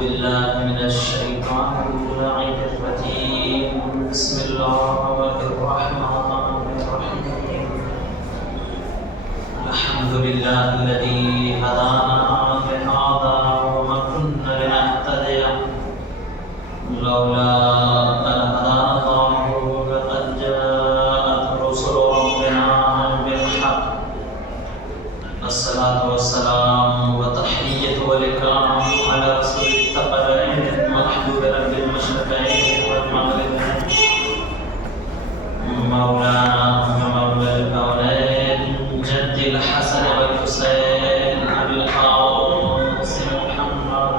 بالله من الشيطان اللعين الرجيم. بسم الله الرحمن الرحيم. الحمد لله الذي هدانا لهذا وما كنا لنهتدي لولا أن هدانا الله لقد جاءت رسل ربنا بالحق. الصلاة والسلام وتحية والإكرام على رسول الثقلين محبوب رب المشرقين والمغربين مولانا ومولى الكونين جد الحسن والحسين أبي القاسم محمد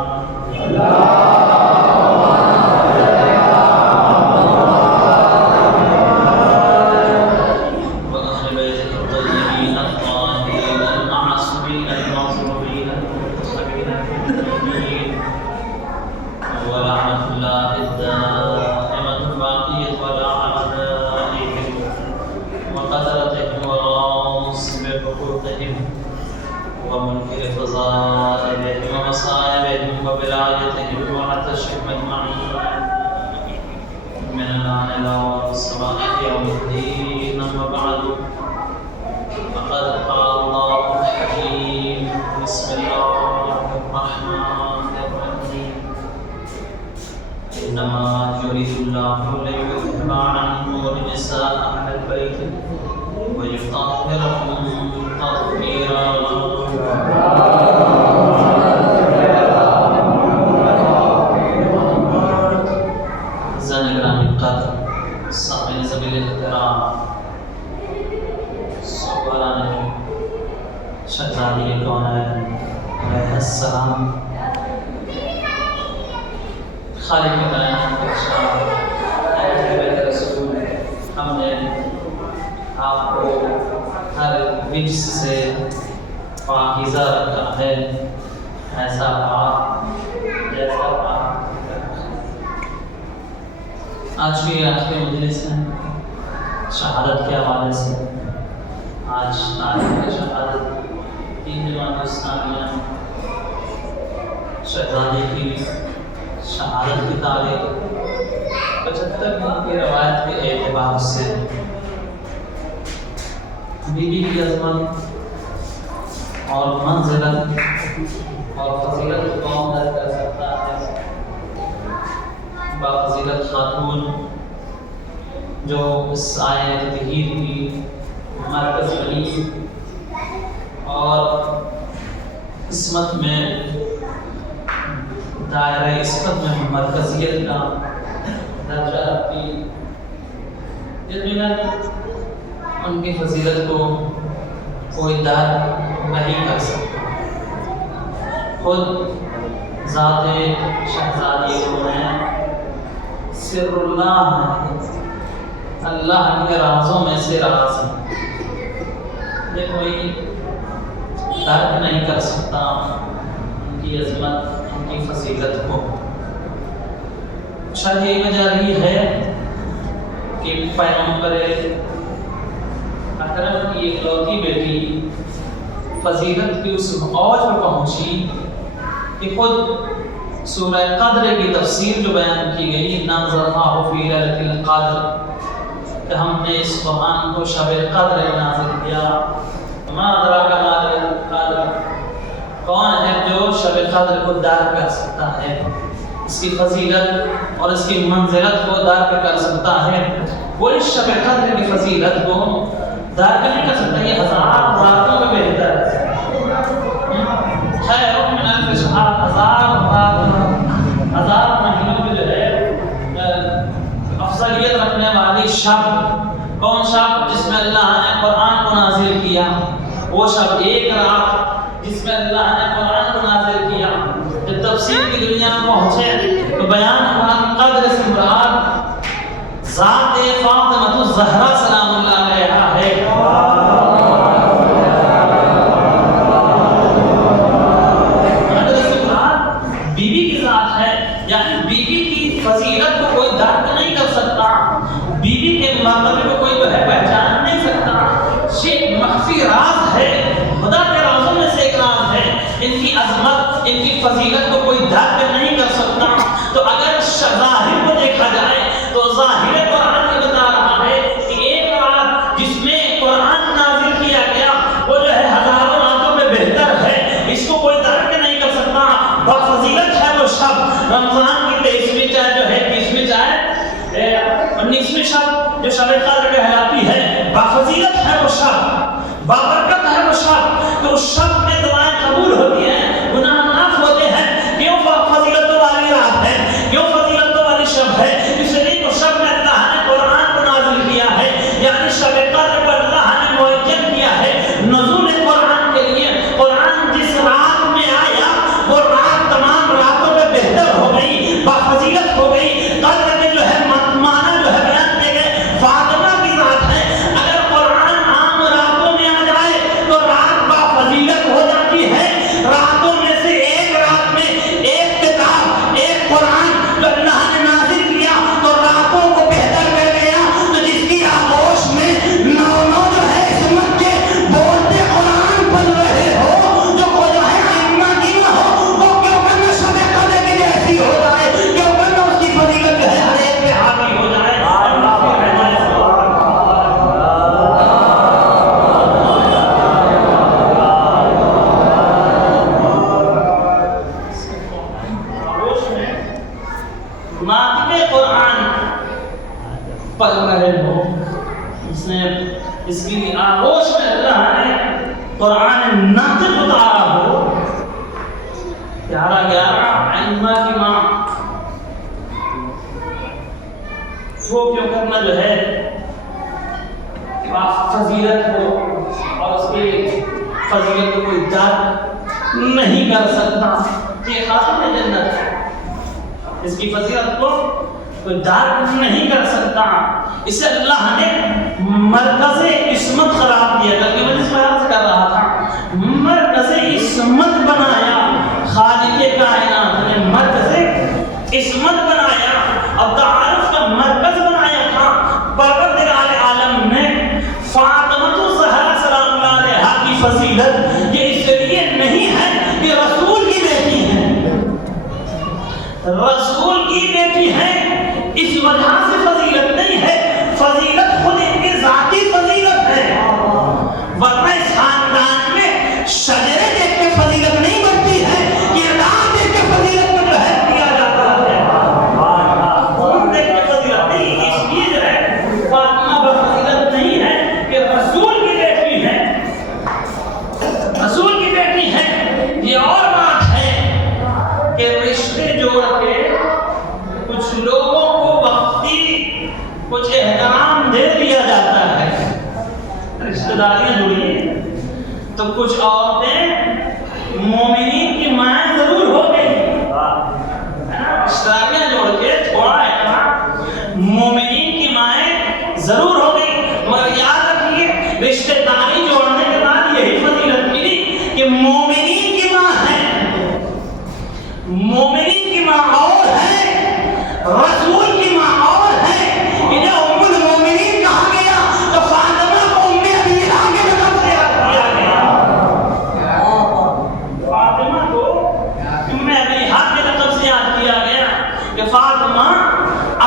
وأهل بيته الطيبين الطاهرين المعصومين المظلومين المنتخبين المؤمنين ولعنة الله الدائمة الباقية على أعدائهم وقدرتهم وغاصب حقوقهم ومنكر فضائلهم ومصائبهم وبلايتهم وعطشهم أجمعين من الآن إلى الصباح يوم الدين. أما بعد فقد قال الله الحكيم. بسم الله الرحمن الرحيم. إنما يريد الله ليذهب عنكم الرجس أهل البيت ويطهركم تطهيرا. زنگران القدر سامعین سبیل الاحترام سوالان شہزادی کونین علیہ السلام خالق کائنات کے شاہ اہل بیت رسول، ہم نے آپ کو ہر رجس سے پاکیزہ رکھا ہے، ایسا پاک جیسا پاک. آج کی آخری مجلس ہے شہادت کے حوالے سے. آج تاریخ شہادت 3 جمادی الثانیہ شہزادی کی شہادت کی تاریخ 75 دن کی روایت کے اعتبار سے بیوی کی عظمت اور منزلت اور فضیلت کون درک کر سکتا ہے؟ بافضیلت خاتون جو اس آئے تطہیر کی مرکز بنی اور عصمت میں دائرہ عصمت میں مرکزیت کا درجہ رکھتی. یقیناً ان کی فضیلت کو کوئی درک نہیں کر سکتا. خود ذات شہزادی کو ہیں سر اللہ ہے، اللہ کے رازوں میں سے راز ہے. یہ کوئی درک نہیں کر سکتا ان کی عظمت، ان کی فضیلت کو. شاید یہ وجہ رہی ہے کہ پیغمبر اکرم کی اکلوتی بیٹی فضیلت کی اس اوج پر پہنچی کہ خود سورہ قدر کی تفسیر جو بیان کی گئی نازلناہ فی لیلۃ القدر، کہ ہم نے اس قرآن کو شب قدر نازل کیا. ما ادراک ما لیلۃ القدر، کون ہے جو شب قدر کو درک کر سکتا ہے، اس کی فضیلت اور اس کی منزلت کو درک کر سکتا ہے؟ وہ اس شب قدر کی فضیلت کو درک نہیں کر سکتا. یہ 1000 راتوں میں بہتر ہے. خیر من الف شہر، 1000 مہینوں میں جو ہے افضلیت رکھنے والی شب. کون شب؟ جس میں اللہ نے قرآن کو نازل کیا. وہ شب ایک رات جس میں اللہ نے قرآن کو نازل کیا. جب تفسیر کی دنیا میں پہنچے تو بیان ہوا قدر سے مراد ذات فاطمہ الزہرا سلام اللہ علیہا ہے. قدر سے مراد بیوی کی ذات ہے، یعنی بیوی کی فضیلت کو کوئی درک نہیں کر سکتا، بیوی کے مرتبے کو کوئی پہچان نہیں سکتا. یہ مخفی راز ہے، خدا کے رازوں میں سے ایک راز ہے. ان کی عظمت، ان کی فضیلت کو کوئی درک نہیں کر سکتا. تو اگر ظاہر کو دیکھا جائے تو ظاہر قرآن یہ بتا رہا ہے کہ ایک رات جس میں قرآن نازل کیا گیا وہ جو ہے ہزاروں راتوں میں بہتر ہے، اس کو کوئی درک نہیں کر سکتا. بفضیلت ہے وہ شب، رمضان کی 23ویں چاہے جو ہے 30ویں چاہے 19ویں شب جو شب قدر کہلاتی ہے، بفضیلت ہے وہ شب، بابرکت ہے وہ شب. تو اس شب میں دعائیں قبول ہوتی ہیں، گناہ معاف ہوتے ہیں. کیوں فضیلت والی رات ہے، کیوں فضیلت والی شب ہے؟ اس لیے تو شب میں اللہ نے قرآن کو نازل کیا ہے، یعنی شب قدر کو اللہ نے معین کیا ہے نزول قرآن کے لیے. قرآن جس رات میں آیا وہ رات تمام راتوں میں بہتر ہو گئی، بفضیلت ہو گئی. قدر میں جو ہے معنی جو ہے بیان کیے گئے فاطمہ کی رات ہے. اگر قرآن عام راتوں میں آ جائے تو رات بفضیلت ہو جاتی ہے. راتوں میں سے ایک رات میں ایک کتاب، ایک قرآن جو اللہ نے نازل کیا تو راتوں کو بہتر کر گیا. تو جس کی آغوش میں نو جو ہے عصمت کے بولتے قرآن پڑھ رہے ہو، جو ہے ائمہ کی نہ ہو، وہ کیوں کرنا شب قدر کی جیسی ہو جائے، کیوں کرنا اس کی فضیلت جو ہے ہر ایک پہ حاوی ہو جائے. ناطق قرآن پڑھ رہے ہو، اس کی آغوش میں اللہ نے قرآن ناطق اتارا ہو. 11 ائمہ کی ماں وہ کیوں کرنا جو ہے فضیلت ہو اور اس کی فضیلت کو کوئی درک نہیں کر سکتا. یہ خاتون جنت ہے، اس کی فضیلت کو کوئی درک نہیں کر سکتا. اسے اللہ نے مرکز عصمت قرار دیا. کل کی میں اس بیان سے کر رہا تھا، مرکز عصمت بنایا. خالق کائنات نے مرکز عصمت بنایا اور تعارف کا مرکز بنایا تھا. پروردگار عالم نے فاطمہ الزہرا سلام اللہ علیہا کی فضیلت یہ اس لیے نہیں ہے کہ رسول کی بیٹی ہے، رسول کی بیٹی ہے اس وجہ سے فضیلت نہیں ہے. فضیلت خود ان کی ذاتی فضیلت ہے، ورنہ اس خاندان میں شجرے دیکھ کے فضیلت نہیں بنتی ہے، کردار دیکھ کے فضیلت کو جو ہے کیا جاتا ہے. خون دیکھ کے فضیلت نہیں. اس لیے جو ہے فاطمہ بفضیلت نہیں ہے کہ رسول کی بیٹی ہے، رسول کی بیٹی ہے. یہ اور بات ہے کہ رشتے جوڑ کے کچھ لوگوں کو وقتی کچھ احترام دے دیا جاتا ہے. رشتہ داریاں جڑی ہیں تو کچھ عورتیں مومنین کی مائیں ضرور ہو گئی، رشتہ داریاں جوڑ کے تھوڑا احترام مومنین کی مائیں ضرور ہو گئی. مگر یاد رکھیے رشتہ داری جوڑنے کے بعد یہی فضیلت ملی کہ مومنین کی ماں ہے، مومنین کی ماں اور ہے، رسول کی ماں اور ہے. انہیں ام المومنین کہا گیا تو فاطمہ کو ام ابیہا کے نام سے یاد کیا گیا. فاطمہ کو ام ابیہا کے نام سے یاد کیا گیا کہ فاطمہ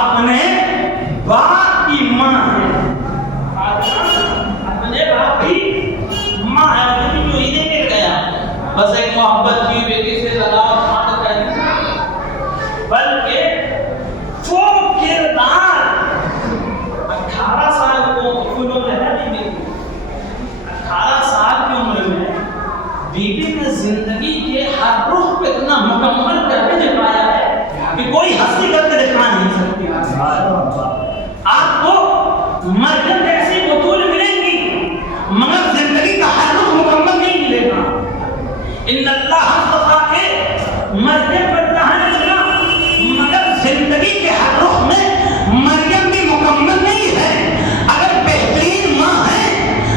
اپنے باپ کی ماں ہے. فاطمہ اپنے باپ کی ماں ہے. جو انہیں مل گیا بس ایک محبت کی بیٹی سے لگا بلکہ وہ کردار 18 سال کو انہوں نے بیوی 18 سال کی عمر میں بیوی نے زندگی کے ہر رخ پہ اتنا مکمل کر کے دکھایا ہے کہ کوئی ہستی کر کے دکھا نہیں سکتی. آپ کو مریم جیسی بطول ملیں گی مگر زندگی کا ہر رخ مکمل نہیں ملے گا. ان اللہ اصطفیٰ کے مریم پر اللہ نے چنا مگر زندگی کے ہر رخ میں مریم بھی مکمل نہیں ہے. اگر بہترین ماں ہے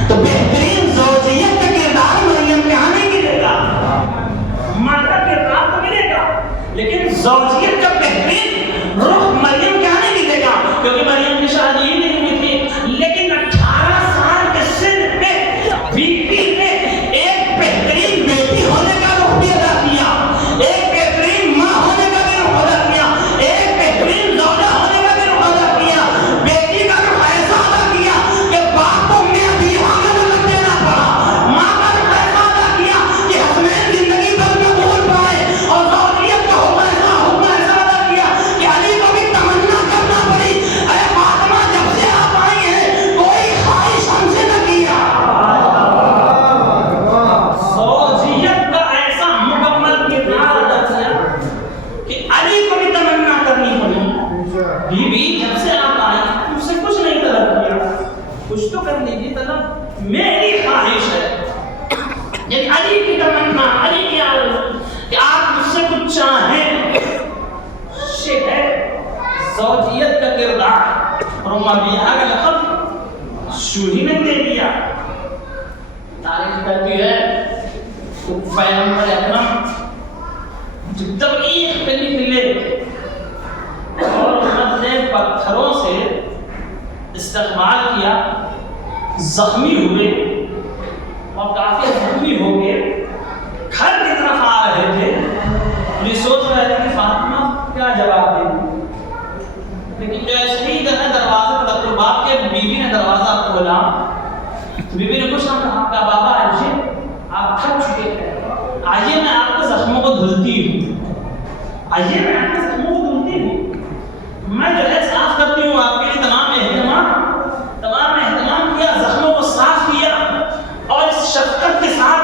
تو بہترین زوجیت کا کردار مریم کے یہاں نہیں ملے گا. ماں کا کردار تو ملے گا لیکن زوجیت کا بہترین رخ مریم رمبیہ کا لقب شوہی نے دے دیا. تاریخ کہتی ہے کہ پیغمبر اکرم جب ایک پہ نکلے اور انہوں نے پتھروں سے استقبال کیا, زخمی ہوئے اور کافی زخمی ہو کے گھر کی طرف آ رہے تھے. یہ سوچ رہے تھے کہ فاطمہ کیا جواب دیں, لیکن جیسے ہی دروازے پر باپ کے بیوی نے دروازہ کھولا, بیوی نے کچھ نہ کہا کہ بابا آئیے, آپ تھک چکے ہیں, آئیے میں آپ کے زخموں کو دھلتی ہوں, آئیے میں آپ کے زخموں کو دھلتی ہوں, میں جو ہے صاف کرتی ہوں آپ کے لیے تمام اہتمام کیا, زخموں کو صاف کیا. اور اس شفقت کے ساتھ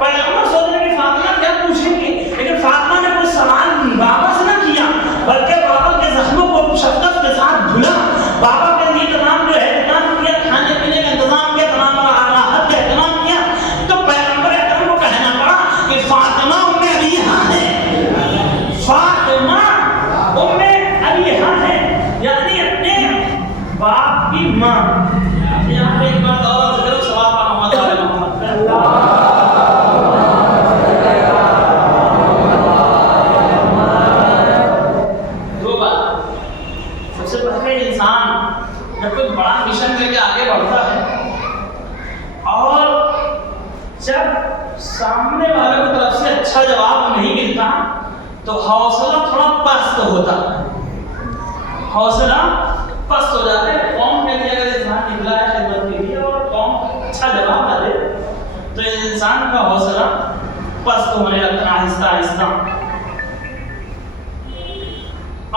پیغمبر سوچ رہے کہ فاطمہ کیا پوچھیں گے, لیکن فاطمہ نے کوئی سوال بابا سے نہ کیا, بلکہ بابا کے زخموں کو شفقت کے ساتھ دھلا, بابا کے لیے تمام جو ہے اہتمام کیا, کھانے پینے کا انتظام کیا, تمام راحت کا اہتمام کیا. تو پیغمبر اکرم کو کہنا پڑا کہ فاطمہ ام ابیہا ہے, فاطمہ ام ابیہا ہے, یعنی اپنے باپ کی ماں. یہاں پہ ایک بات اور ذکر سوال کا محمد علیہ محمد دو بات. سب سے پہلے انسان جب کوئی بڑا مشن لے کے آگے بڑھتا ہے اور جب سامنے والے کی طرف سے اچھا جواب نہیں ملتا تو حوصلہ تھوڑا پست ہوتا ہے, حوصلہ پست ہو جاتا ہے. قوم کے لیے اگر انسان نکلا ہے خدمت کے لیے اور قوم اچھا جواب نہ دے تو انسان کا حوصلہ پست ہونے لگتا ہے آہستہ آہستہ.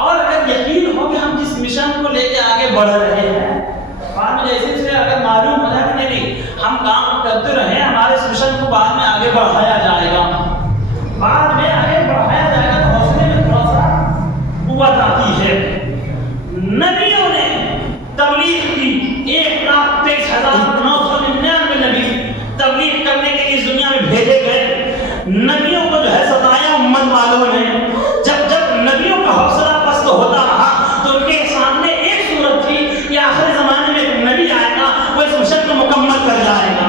اور اگر یقین ہو کہ ہم جس مشن کو لے کے آگے بڑھ رہے ہیں, بعد میں جیسے سے اگر معلوم ہو جائے کہ نہیں ہم کام کرتے رہے, ہمارے اس مشن کو بعد میں آگے بڑھایا جائے گا, بعد میں آگے بڑھایا جائے گا, تو حوصلے میں تھوڑا سا قوت آتی ہے. نبیوں نے تبلیغ کی, 1,23,999 نبی تبلیغ کرنے کے لیے دنیا میں بھیجے گئے. نبیوں کو جو ہے ستایا امت والوں نے. جب جب نبیوں کا حوصلہ پست ہوتا رہا تو ان کے سامنے ایک صورت تھی کہ آخری زمانے میں ایک نبی آئے گا, وہ اس مشن کو مکمل کر جائے گا.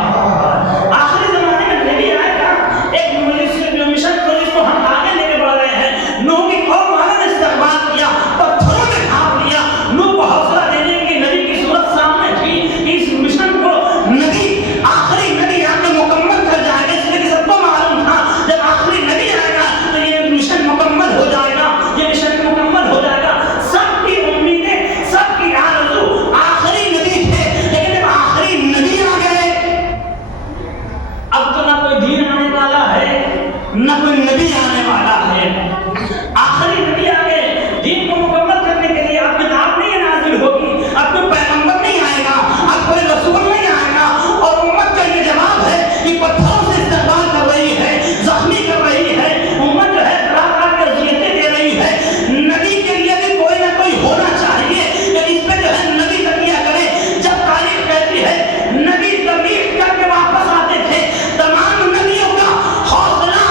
آخری زمانے میں نبی آئے گا, ایک مشن کو جس کو ہم آگے لے کے بڑھ رہے ہیں. نوح کی قوم والوں نے استقبال کیا, پتھروں نے ڈھانپ لیا. نوح کو حوصلہ دینے کے نبی کی صورت سامنے تھی کہ اس مشن کو نبی آخری نبی آ کے مکمل کر جائے گا. اس لیے سب کو معلوم تھا جب آخری نبی آئے گا تو یہ مشن مکمل ہو جائے گا, یہ مشن مکمل ہو جائے گا. سب کی امیدیں, سب کی آرزو آخری نبی تھے, لیکن جب آخری نبی آ گئے اب تو نہ کوئی دین آنے والا ہے نہ کوئی نبی آنے والا ہے. آخری نبی آ گئے, دین کو مکمل کرنے کے لیے اب کتاب نہیں نازل ہوگی, اب کوئی پیغمبر نہیں آئے گا, اب کوئی رسول نہیں آئے گا. اور امت کا یہ جواب ہے کہ پتھروں سے استقبال کر رہی ہے, زخمی کر رہی ہے, امت جو ہے طرح طرح کی اذیتیں دے رہی ہے. نبی کے لیے بھی کوئی نہ کوئی ہونا چاہیے کہ اس پہ جو ہے نبی تکیہ کرے. جب تاریخ کہتی ہے نبی تبلیغ کر کے واپس آتے تھے, تمام نبیوں کا حوصلہ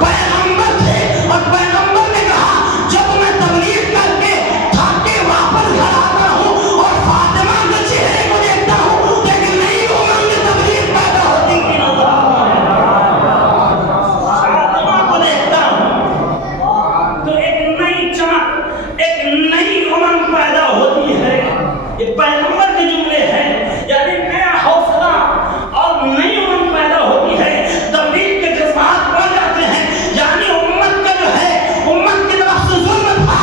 پیغمبر تھے, اور پیغمبر نے کہا جب میں تبلیغ کر کے تھک کے واپس گھر آتا ہوں اور فاطمہ کے چہرے کو دیکھتا ہوں تو ایک نئی امنگ تبلیغ پیدا ہوتی کی نظر آتی ہے. فاطمہ کو دیکھتا ہوں تو ایک نئی چمک, ایک نئی امنگ پیدا ہوتی ہے. یہ پیغمبر کے جملے ہیں, یعنی نیا حوصلہ اور نئی امنگ پیدا ہوتی ہے. تبلیغ کے جذبات بڑھ جاتے ہیں, یعنی امت کا جو ہے امت کی طرف سے ظلم تھا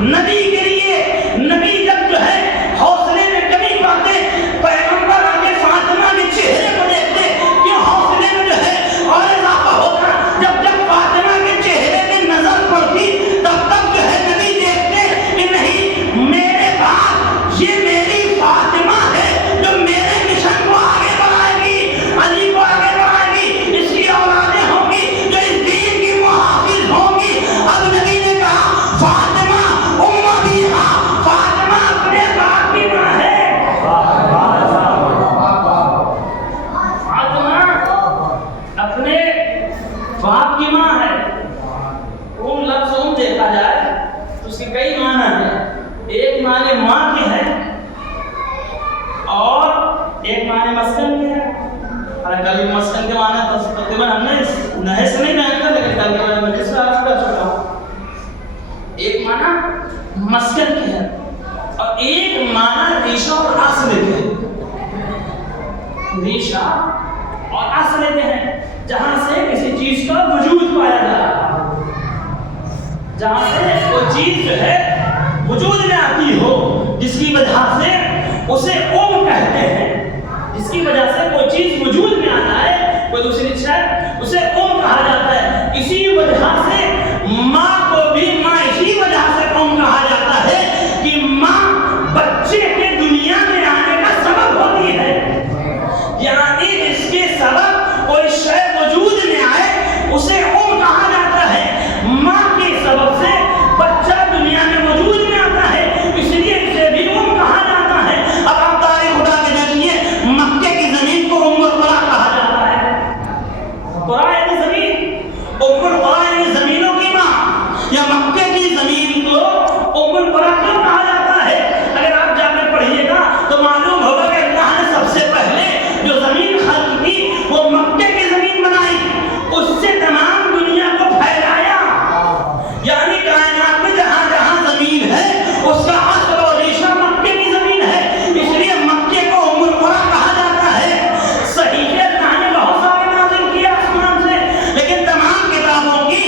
نبی کے لیے. نبی جب جو ہے حوصلے میں کمی پاتے, پیغمبر آگے فاطمہ کے چہرے کو دیکھتے کہ حوصلے میں جو ہے اور اضافہ ہوتا. جب جب فاطمہ کے چہرے میں نظر پڑتی تب تک جو ہے نبی دیکھتے کہ نہیں میرے بعد یہ میری فاطمہ ہے جو میرے مشن کو آگے بڑھائے گی, علی کو آگے بڑھائے گی, اس کی اولادیں ہوں گی جو اس دین کی محافظ ہوں گی. اب نبی نے کہا فاطمہ ام ابیہا, فاطمہ اپنے باپ کی ماں ہے. فاطمہ اپنے باپ کی ماں ہے. ام لفظ ام دیکھا جائے تو اس کے کئی معنی ہیں. ایک معنی ماں کی ہے معنی مسکن کے ہیں. کلمہ مسکن کے معنی تقریباً ہم نے نئے سے نہیں جانتا، لیکن کلمہ میں جس میں آج کر چکا ہوں. ایک معنی مسکن کے ہے اور ایک معنی ریشہ اور اصل کے ہے. ریشہ اور اصل کے ہیں جہاں سے کسی چیز کا وجود پایا جا رہا ہے، جہاں سے وہ چیز جو ہے وجود میں آتی ہو، جس کی وجہ سے اسے اوم کہتے ہیں. جس کی وجہ سے کوئی چیز وجود میں آتا ہے، کوئی دوسری شے، اسے اوم کہا جاتا ہے. اسی وجہ سے ماں کو بھی ماں اسی وجہ سے اوم کہا جاتا ہے کہ ماں بچے کے دنیا میں آنے کا سبب ہوتی ہے. یعنی اس کے سبب کوئی شے وجود میں آئے اسے اوم کہا جاتا ہے. ماں کے سبب سے بچہ دنیا میں وجود میں آتا ہے، اس لیے اسے بھی اوم کہا جاتا ہے. اب آپ تاریخ خدا کے دیکھیے، مکے کی زمین کو ام القرى کہا جاتا ہے. قرى یعنی زمین، ام القرى یعنی زمینوں کی ماں. یا مکے کی زمین کو ام القرى کیوں کہا جاتا ہے؟ اگر آپ جا کے پڑھیے گا تو معلوم ہوگا کہ اللہ نے سب سے پہلے جو زمین خلق کی وہ مکے کی زمین بنائی، اس سے تمام دنیا کو پھیلایا. یعنی کائنات میں جہاں جہاں زمین ہے اس کا اصل و ریشہ مکے کی زمین ہے، اس لیے مکے کو ام القرى کہا جاتا ہے. صحیح ہے، اللہ نے بہت سارے نازل کیا آسمان سے، لیکن تمام کتابوں کی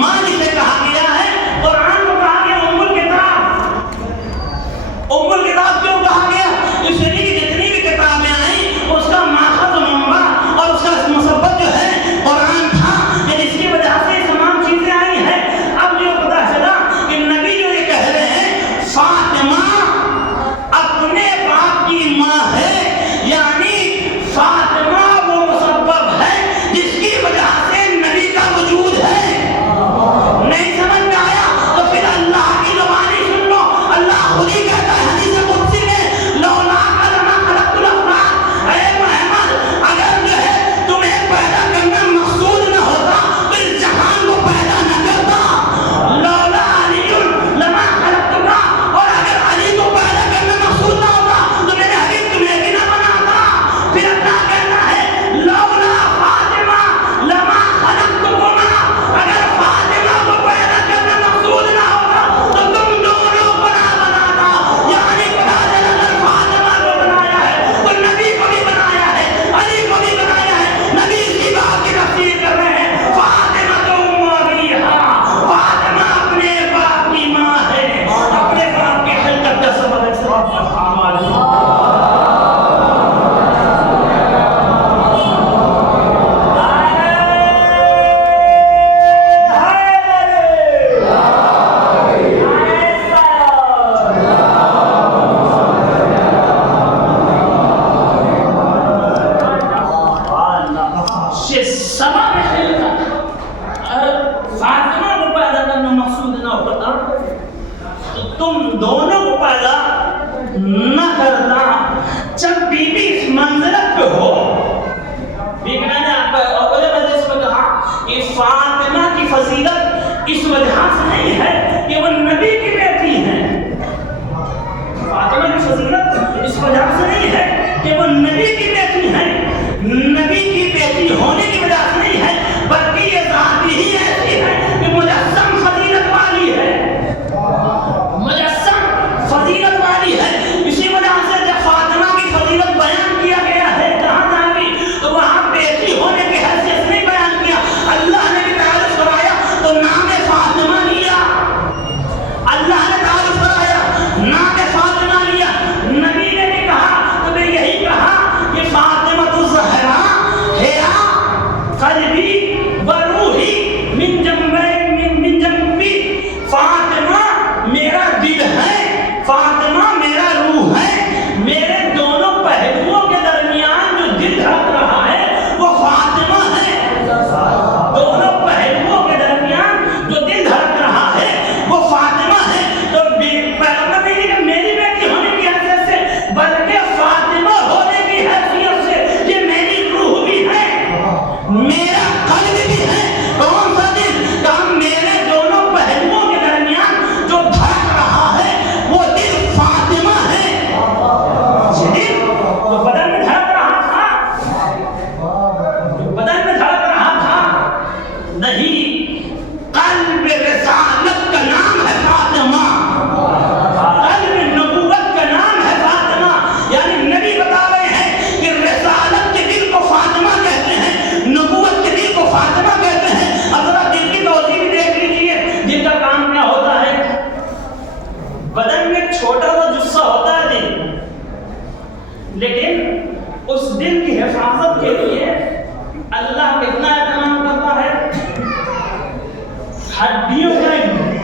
ماں جسے کہا گیا ہے، قرآن کو کہا گیا ام الکتاب. ام الکتاب کیوں کہا گیا؟ اس لیے کہ جتنی بھی کتابیں آئیں اس کا ماخذ منبع اور اس کا مسبب جو ہے قرآن تھا. یعنی اس کی وجہ سے تمام چیزیں آئی ہیں. اب جو پتا چلا کہ نبی جو یہ کہہ رہے ہیں فاطمہ اپنے باپ کی ماں ہے، یعنی فاطمہ وہ مسبب ہے جس کی وجہ سے نبی کا وجود ہے. نہیں سمجھ میں آیا تو پھر اللہ کی زبانی سن لو. اللہ خود ہی کہتا ہے حدیث قدسی میں، لولا لما خلقت الافلاک، اے محمد اگر جو ہے تمہیں پیدا کرنا مقصود نہ ہوتا تو اس جہان کو پیدا نہ کرتا. لولا علی لما خلقتک، اور اگر علی کو پیدا کرنا مقصود نہ ہوتا تو میرے حبیب تمہیں بھی نہ بناتا. پھر اللہ کہتا ہے لولا فاطمہ لما خلقتکما، اگر فاطمہ کو پیدا کرنا مقصود نہ ہوتا تو تم دونوں کو نہ بناتا. یعنی بتا دے اگر فاطمہ کو بنایا ہے تو نبی کو بھی بنایا ہے، علی کو بھی بنایا ہے. نبی اسی بات کی تفسیر کر رہے ہیں فاطمہ تو ام ابیہا، فاطمہ اپنے باپ کی ماں ہے، اپنے باپ کی خلقت کا سبب ہے. سبب خلقت، فاطمہ کو پیدا کرنا مقصود نہ ہوتا تو تم دونوں کو پیدا نہ کرتا. جب بی بی اس منزلت پہ ہو، میں نے آپ کو اول حدیث میں کہا کہ فاطمہ کی فضیلت اس وجہ سے نہیں ہے کہ وہ نبی کی بیٹی ہیں. فاطمہ کی فضیلت اس وجہ سے نہیں ہے کہ وہ نبی کی بیٹی ہیں، نبی کی بیٹی ہونے کی وجہ سے نہیں ہے، بلکہ یہ ذات ہی ایسی ہے کہ مجسم فضیلت والی ہے، مجسم فضیلت والی ہے. اسی وجہ سے جب فاطمہ کی فضیلت بیان کیا گیا ہے جہاں جہاں بھی، تو وہاں بیٹی ہونے کی حیثیت نہیں بیان کیا. اللہ نے بھی تعارف کرایا تو نام فاطمہ لیا، اللہ نے تعارف کرایا نام فاطمہ لیا. نبی نے بھی کہا تو یہی کہا کہ فاطمہ الزہرا ہے قلبی و روحی من جنبی. فاطمہ میرا دل ہے، فاطمہ میرا روح ہے. میرے دونوں پہلوؤں کے درمیان جو دل دھڑک رہا ہے وہ فاطمہ ہے. دونوں پہلوؤں کے درمیان جو دل دھڑک رہا ہے وہ فاطمہ ہے. تو پیغمبر نہیں کہ میری بیٹی ہونے کی حیثیت سے، بلکہ فاطمہ ہونے کی حیثیت سے یہ میری روح بھی ہے، میرا قلب بھی ہے. کون سا دل؟ کہا میرے دونوں پہلوؤں کے درمیان جو دھڑک رہا ہے وہ دل فاطمہ ہے. دل تو بدن میں دھڑک رہا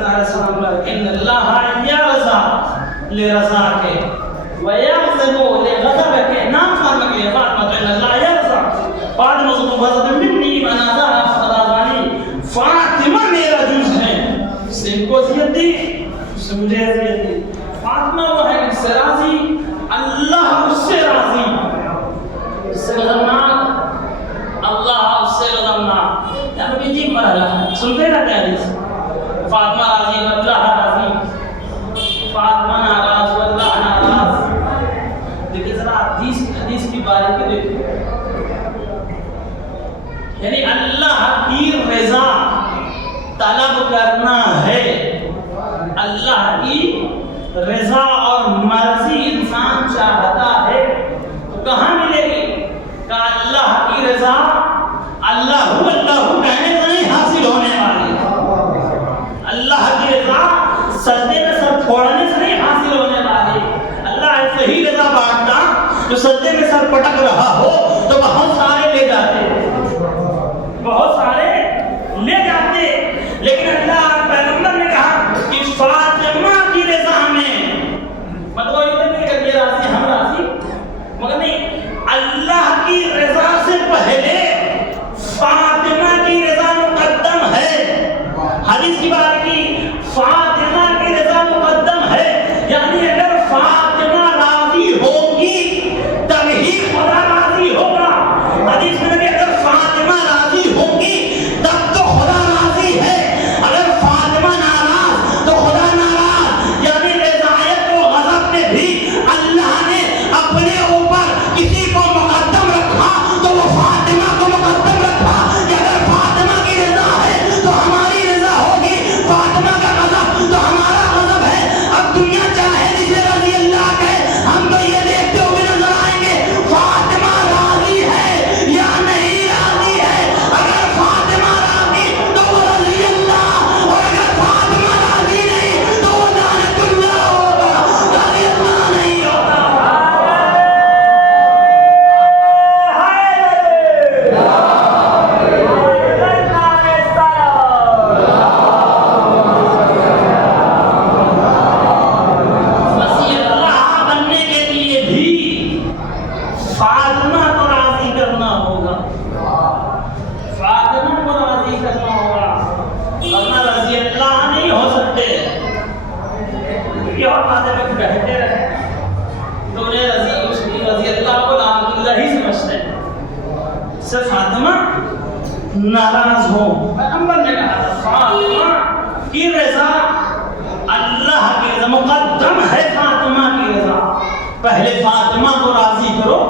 اللہ علیہ وسلم کا ان اللہ یرضا لرضاک ویغضب لغضبک نام فرما کے فاطمہ ان اللہ یرضا فاطمہ کو غضب منی وانا ذا فضانی فاطمہ میرا جز ہے، اس سے ان کو اذیت دی، اس سے مجھے اذیت دی، فاطمہ وہ ہے اس سے راضی، اللہ اس سے راضی، اس سے غضبناک، اللہ اس سے غضبناک۔ یا نبی جی مرحلہ ہے، سنتے رہتے ہیں حدیث، فاطمہ راضی اللہ راضی، فاطمہ ناراض واللہ ناراض۔ دیکھیں ذرا حدیث کی باریکی دیکھیں، یعنی اللہ کی رضا طلب کرنا ہے، اللہ کی رضا اور مرضی انسان چاہتا ہے تو کہاں ملے گی؟ کہ اللہ کی رضا اللہ کہنے سے نہیں حاصل ہونے والی، اللہ کی رضا سجدے میں سر پھوڑنے سے نہیں حاصل ہونے والی۔ اللہ ایسے ہی رضا بانٹتا جو سجدے میں سر پٹک رہا ہو تو بہت سارے لے جاتے، بہت سارے لے جاتے، لیکن اللہ پیغمبر نے کہا کہ فاطمہ کی رضا میں، مطلب یہ نہیں کہ یہ راضی ہم راضی، مگر نہیں، اللہ کی رضا سے پہلے فاطمہ کی رضا مقدم ہے۔ حدیث کی بات کی فاطمہ کی رضا مقدم ہے، یعنی اگر فاطمہ راضی ہوگی تبھی خدا راضی ہوگا۔ حدیث میں اگر فاطمہ راضی ہوگی تب تو خدا راضی ہے، اگر فاطمہ ناراض تو خدا ناراض، یعنی رضایت و غضب میں بھی اللہ نے اپنے اوپر کسی کو مقدم رکھا تو وہ فاطمہ کو مقدم رکھا کہ اگر فاطمہ کی رضا ہے تو ہماری رضا ہوگی، فاطمہ کا غضب تو ہمارا غضب ہے۔ اب دنیا چاہے جسے رضی اللہ کہے، ہم تو یہ دیکھتے ہوئے نظر آئیں گے فاطمہ راضی ہے یا نہیں راضی ہے۔ اگر فاطمہ راضی تو وہ رضی اللہ، اور اگر فاطمہ راضی نہیں تو وہ لعنت اللہ ہوگا، رضی اللہ نہیں ہوگا۔ وصی اللہ بننے کے لیے بھی فاطمہ کو راضی کرنا ہوگا، فاطمہ کو راضی کرنا ہوگا، ورنہ رضی اللہ نہیں ہو سکتے۔ یہ اور باتیں لوگ کہتے رہے تو انہیں رضی اللہ کو لعنت اللہ ہی سمجھتے ہیں، صرف فاطمہ ناراض ہو۔ پیغمبر نے کہا تھا فاطمہ کی رضا اللہ کی رضا مقدم ہے، فاطمہ کی رضا پہلے فاطمہ کو راضی کرو،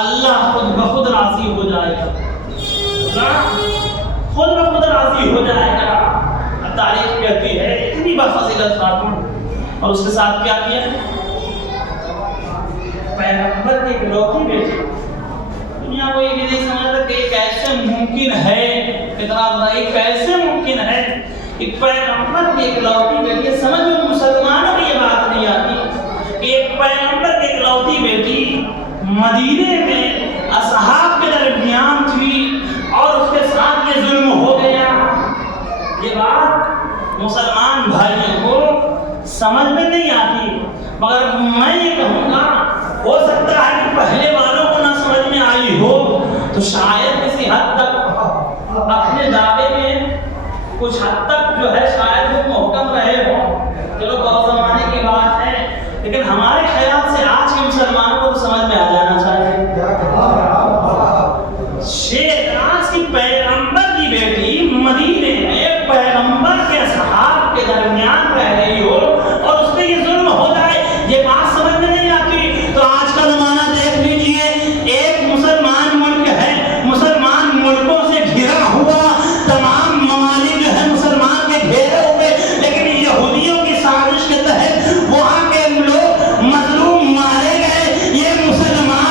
اللہ خود بخود راضی ہو جائے گا، خود بخود راضی ہو جائے گا۔ تاریخ کہتی ہے اتنی بفضیلت فاطمہ، اور اس کے ساتھ کیا کیا؟ پیغمبر کی اکلوتی بیٹی، دنیا کو یہ بھی نہیں سمجھتا کہ یہ کیسے ممکن ہے، اتنا بتائیے کیسے ممکن ہے کہ پیغمبر کی اکلوتی بیٹی، سمجھ میں مسلمانوں کی یہ بات نہیں آتی کہ ایک پیغمبر کی اکلوتی بیٹی مدینے میں اصحاب کے درمیان تھی اور اس کے ساتھ یہ ظلم ہو گیا۔ یہ بات مسلمان بھائیوں کو سمجھ میں نہیں آتی، مگر میں یہ کہوں گا ہو سکتا ہے کہ پہلے والوں کو نہ سمجھ میں آئی ہو تو شاید کسی حد تک اپنے دعوے میں کچھ حد تک جو ہے شاید وہ محکم رہے ہو، چلو بہت زمانے کی بات ہے، لیکن ہمارے خیال سے آج کے مسلمانوں کو سمجھ میں آ جانا چاہیے۔ شیخ راز کی پیغمبر کی بیٹی مدینے میں پیغمبر کے اصحاب کے درمیان رہ رہی ہو اور اس پہ یہ ظلم ہو جائے، یہ بات سمجھ میں نہیں آتی۔ تو آج کا زمانہ دیکھ لیجئے، ایک مسلمان ملک ہے، مسلمان ملکوں سے گھرا ہوا، تمام ممالک جو ہے مسلمان کے گھیرے ہوئے، لیکن یہودیوں کی سازش کے تحت وہاں کے لوگ مظلوم مارے گئے، یہ مسلمان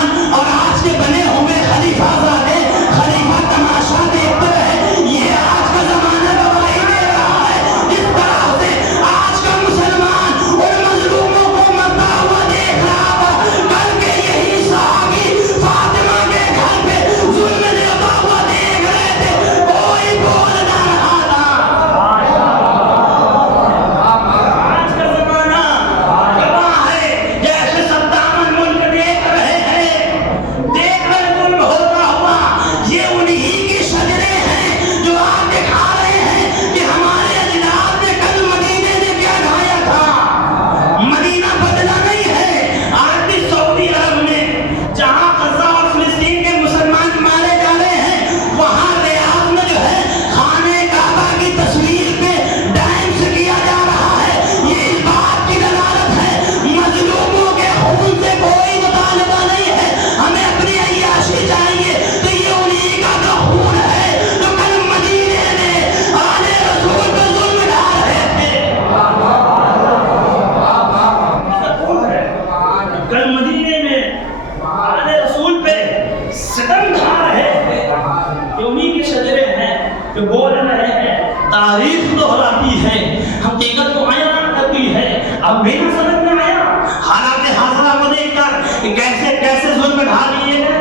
جو بول رہے ہیں تاریخ دوہراتی ہے، حقیقت کو بیان کرتی ہے، اب بھی نہ سمجھ میں آیا حالات حاضرہ کو دیکھ کر کہ کیسے کیسے ظلم ڈھا لیے گئے.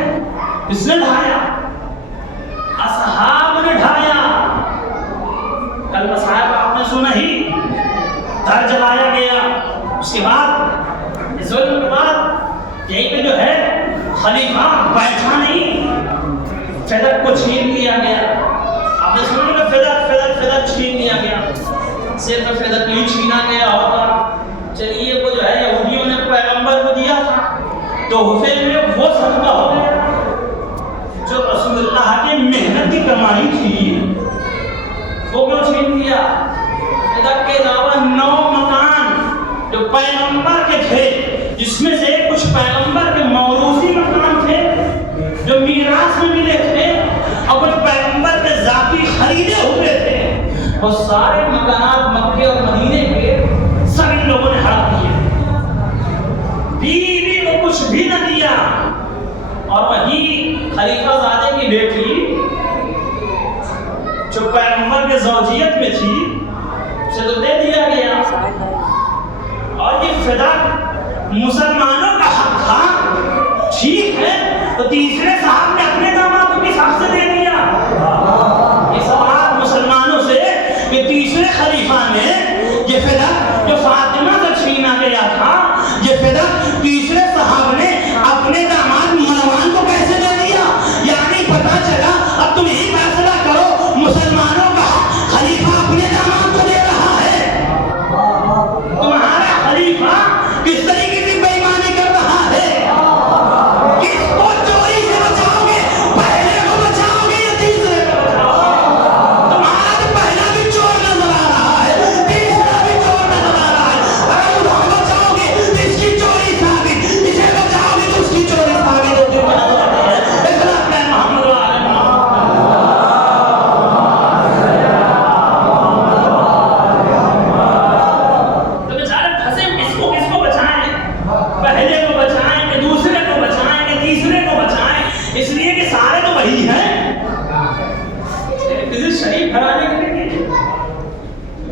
کس نے ڈھایا؟ اصحاب نے ڈھایا. کل صاحب آپ نے سنا ہی، گھر جلایا گیا. اس کے بعد ظلم کے بعد یہیں پہ جو ہے خلیفہ بیٹھا نہیں، فدق کو چھین لیا گیا. آپ نے سنا کہ فدق چھین لیا گیا. صرف فدق نہیں چھینا گیا ہوتا، چلیے وہ جو ہے یہودیوں نے پیغمبر کو دیا تھا تو حفیظ میں وہ صدقہ ہو گیا جو رسول اللہ کی محنت کی کمائی تھی، وہ کیوں چھین لیا؟ فدق کے علاوہ 9 مکان جو پیغمبر کے تھے، جس میں سے کچھ پیغمبر کے موروثی مکان تھے جو میراث میں ملے تھے، اور کچھ پیغمبر کے ذاتی خریدے ہوئے تھے، وہ سارے مکانات مکے اور مدینے کے سبھی لوگوں نے ہڑپ کیے. بیوی کو کچھ بھی نہ دیا، اور وہی خلیفہ زادے کی بیٹی جو پیغمبر کے زوجیت میں تھی اسے تو دے دیا گیا. اور یہ فدق مسلمانوں کا حق تھا، ٹھیک ہے، تو تیسرے صاحب نے اپنے داماد کو کس حق سے دے دیا؟ یہ سوال مسلمانوں سے کہ تیسرے خلیفہ نے یہ فدق جو فاطمہ سے چھینا گیا تھا، یہ فدق تیسرے صاحب نے اپنے داماد مروان کو کیسے دے دیا؟ یعنی پتہ چلا اب تم ہی فیصلہ کرو، مسلمانوں کا خلیفہ اپنے داماد کو دے رہا ہے. تمہارا خلیفہ کس طریقے کی بے ایمانی کر رہا ہے؟ کس کو چوری سے بچاؤ گے؟ پہلے کو بچاؤ گے یا تیسرے کو بچاؤ گے؟ تمہارا تو پہلا بھی چور نظر آ رہا ہے، تیسرا بھی چور نظر آ رہا ہے. اگر ادھر بچاؤ گے تو اس کی چوری ثابت، اسے بچاؤ گے تو اس کی چوری ثابت ہوتی ہے. اخلاق ہے محمد وعلی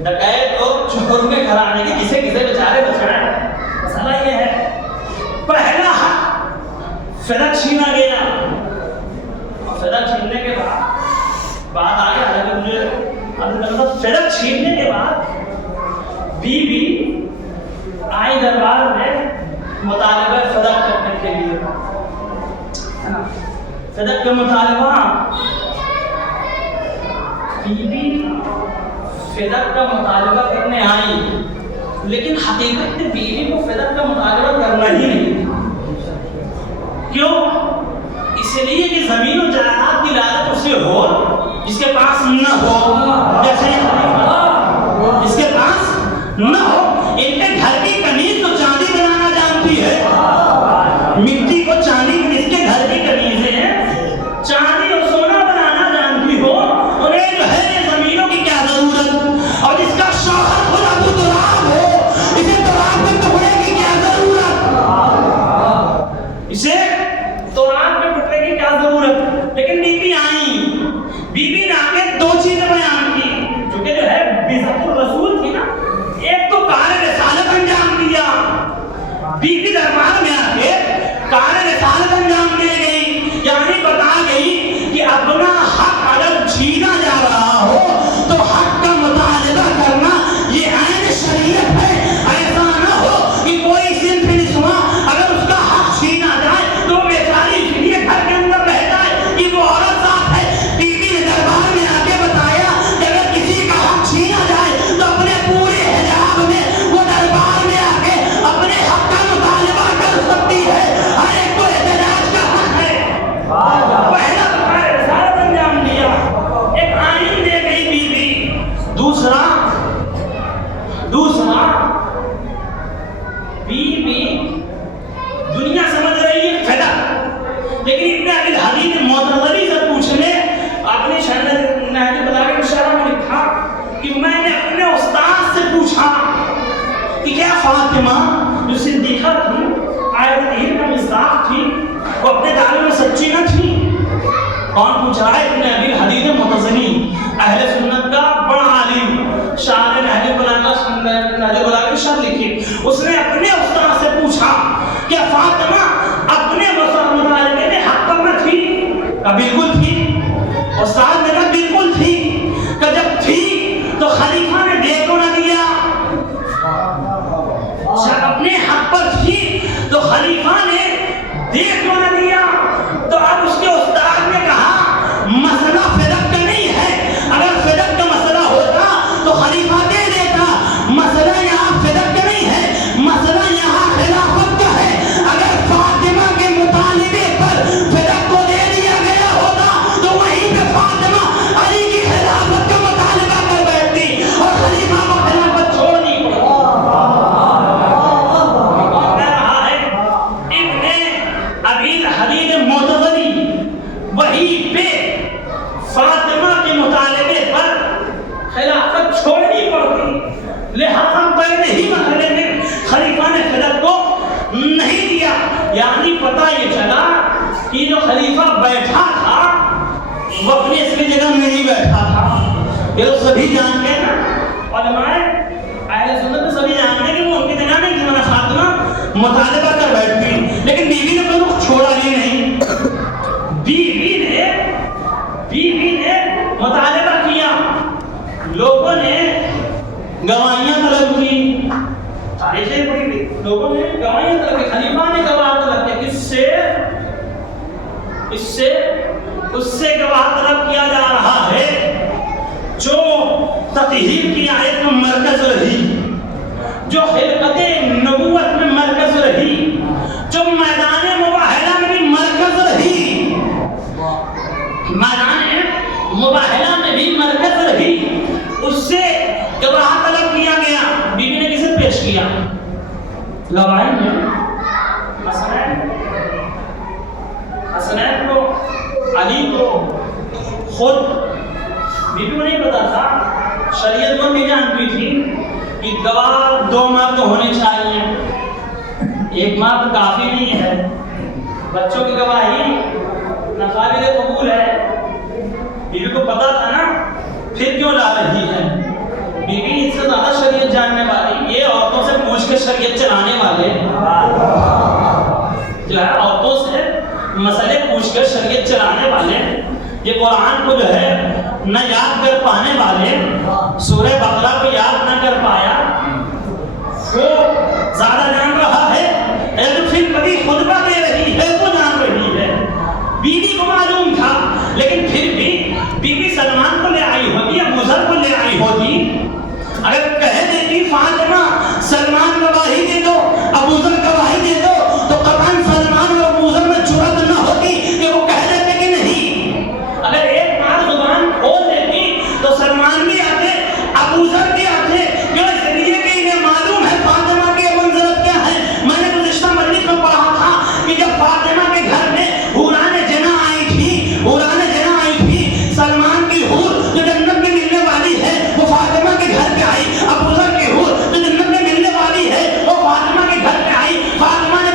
ڈکیت اور چور کے گھرانے کے کسے کسے بیچارے بچائے. مسئلہ یہ ہے پہلا حق فدق چھینا گیا، اور فدق چھیننے کے بعد بات آگے ہے مجھے فدق چھیننے کے بعد بیوی آئی دربار میں مطالبہ فدق کرنے کے لیے. فدق کا مطالبہ، بیوی فدق کا مطالبہ کرنے آئی، لیکن حقیقت میں بیوی کو فدق کا مطالبہ کرنا ہی نہیں. کیوں؟ اس لیے کہ زمین و جائیداد کی لاگت اسے ہو جس کے پاس نہ ہو. جیسے جس کے پاس نہ ہو. ان کے گھر کی کنیز تو چاندی بنانا جانتی ہے، مٹی کو چاندی، اس کے گھر کی کنیزیں چاندی اور سونا بنانا جانتی ہو. انہیں جو ہے زمینوں کی کیا ضرورت؟ اور جس کا شوہر خود ابو تراب ہو، اسے تراب میں ٹکڑے کی کیا ضرورت؟ اسے تراب میں ٹکڑے کی کیا ضرورت؟ لیکن بیوی آئی، بیوی نے آگے 2 چیزیں بیان کی جو کہ جو ہے بذات الرسول تھی نا. ایک تو کار رسالت انجام دیا، بیوی دربار میں آ کے کار رسالت انجام دے گئی، یعنی بتا گئی کہ اپنا حق اگر چھینا جا رہا ہو تو حق کا مطالبہ کرنا یہ عین شریعت ہے. ایسا نہ ہو کہ کوئی صنف نسواں اگر اس کا حق چھینا جائے تو بیچاری اس لیے گھر کے اندر رہ جائے کہ وہ عورت ذات ہے. بیوی نے دربار میں آ کے بتایا کہ اگر کسی کا حق چھینا جائے تو اپنے پورے حجاب میں وہ دربار میں آ کے اپنے حق کا مطالبہ کر سکتی ہے. ہر ایک کو احتجاج کا حق ہے. پہلا تو رسالت انجام دیا، ایک آئین دے گئی بیوی. دوسرا بیوی دنیا سمجھ رہی ہے فدق، لیکن ابن ابی الحدید معتزلی سے پوچھنے اپنے شرح نہج البلاغہ کی شرح میں لکھا کہ میں نے اپنے استاد سے پوچھا کہ کیا فاطمہ جو صدیقہ تھی، آیت طہیر کا مصداق تھی، وہ اپنے دعوے میں سچی نہ تھی؟ کون پوچھ رہا ہے؟ ابن ابی الحدید معتزلی، اہل یعنی پتہ یہ چلا کہ جو خلیفہ بیٹھا تھا وہ اپنی اصلی جگہ میں نہیں بیٹھا تھا. یہ تو سبھی جانتے ہیں نا، علماء اہل سنت میں سبھی جانتے ہیں کہ وہ ان کی جگہ نہیں جنہوں نے خاتمہ مطالبہ کر بیٹھتی، لیکن بیوی نے کوئی رخ چھوڑا ہی نہیں. بیوی نے مطالبہ کیا، لوگوں نے گواہیاں طلب کی، تاریخیں پڑھی گئی، لوگوں نے گواہیاں طلب کی، خلیفہ نے گواہ طلب کیا. اس سے گواہ طلب کیا جا رہا ہے جو تطہیر کی آیت میں مرکز رہی، جو خلقت نبوت میں مرکز رہی، جو میدان مباہلہ میں بھی مرکز رہی، میدان مباہلہ میں بھی مرکز رہی، اس سے گواہ طلب کیا گیا. بیوی نے کسے پیش کیا؟ گواہی میں حسنین کو، علی کو. خود بیوی کو نہیں پتا تھا، شریعت کو نہیں جانتی تھی کہ گواہ 2 مرد ہونے چاہیے، 1 مرد کافی نہیں ہے. بچوں کی گواہی ناقابل قبول ہے. بیوی کو پتا تھا نا، پھر کیوں لا رہی ہے؟ بیوی اس سے زیادہ شریعت جاننے والی، یہ عورتوں سے پوچھ کے شریعت چلانے والے جو ہے، عورتوں سے مسئلے پوچھ کر شریعت چلانے والے، یہ قرآن کو جو ہے نہ یاد کر پانے والے، سورہ بقرہ کو یاد نہ کر پایا، وہ زیادہ جان رہا ہے. پھر کبھی خطبہ دے رہی ہے وہ جان رہی ہے. بیوی کو معلوم تھا، لیکن پھر بھی بیوی سلمان کو لے آئی ہوتی، ابو ذر کو لے آئی ہوتی. اگر کہہ دیتی فاطمہ سلمان گواہی دے دو، ابو ذر گواہی دے دو، تو قطعاً سلمان اور ابو ذر میں جرأت نہ ہوتی کہ وہ کہہ دیتے کہ نہیں. اگر ایک بار زبان کھول دیتی تو سلمان بھی آتے، ابو ذر بھی آتے، کیوں؟ اس لیے کہ انہیں معلوم ہے فاطمہ کی منزلت کیا ہے. میں نے گزشتہ مجلس میں پڑھا تھا کہ جب فاطمہ کے گھر میں حوران جنا آئی تھی، سلمان کی حور جو جنت میں ملنے والی ہے وہ فاطمہ کے گھر پہ آئی، ابو ذر کی حور جو جنت میں ملنے والی ہے وہ فاطمہ کے گھر پہ آئی. فاطمہ نے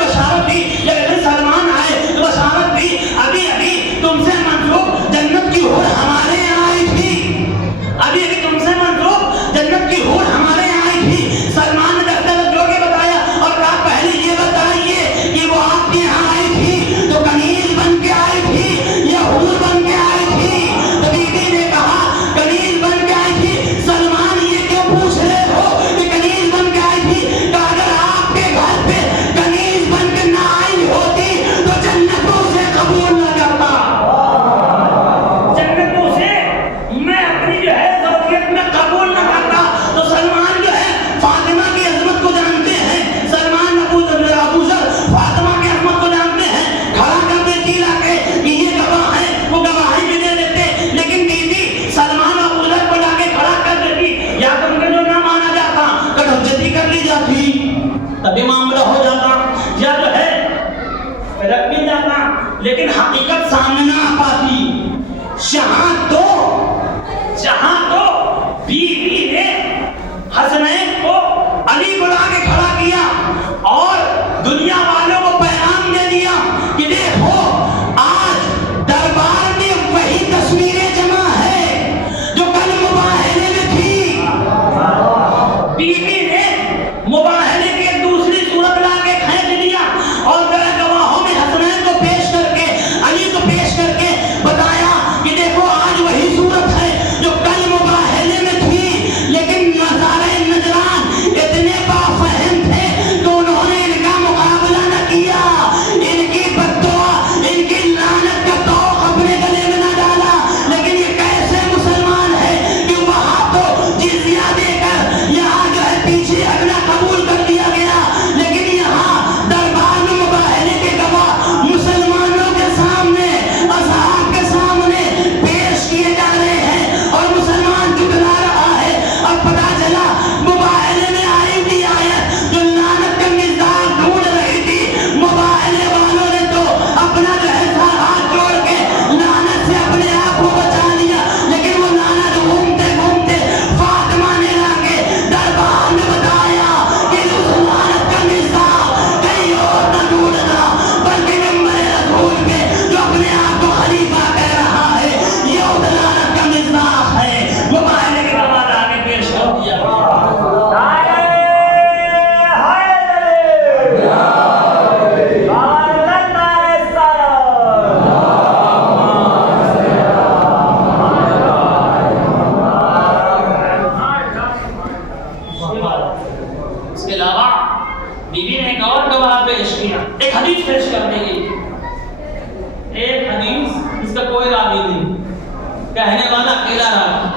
کھلا رہا.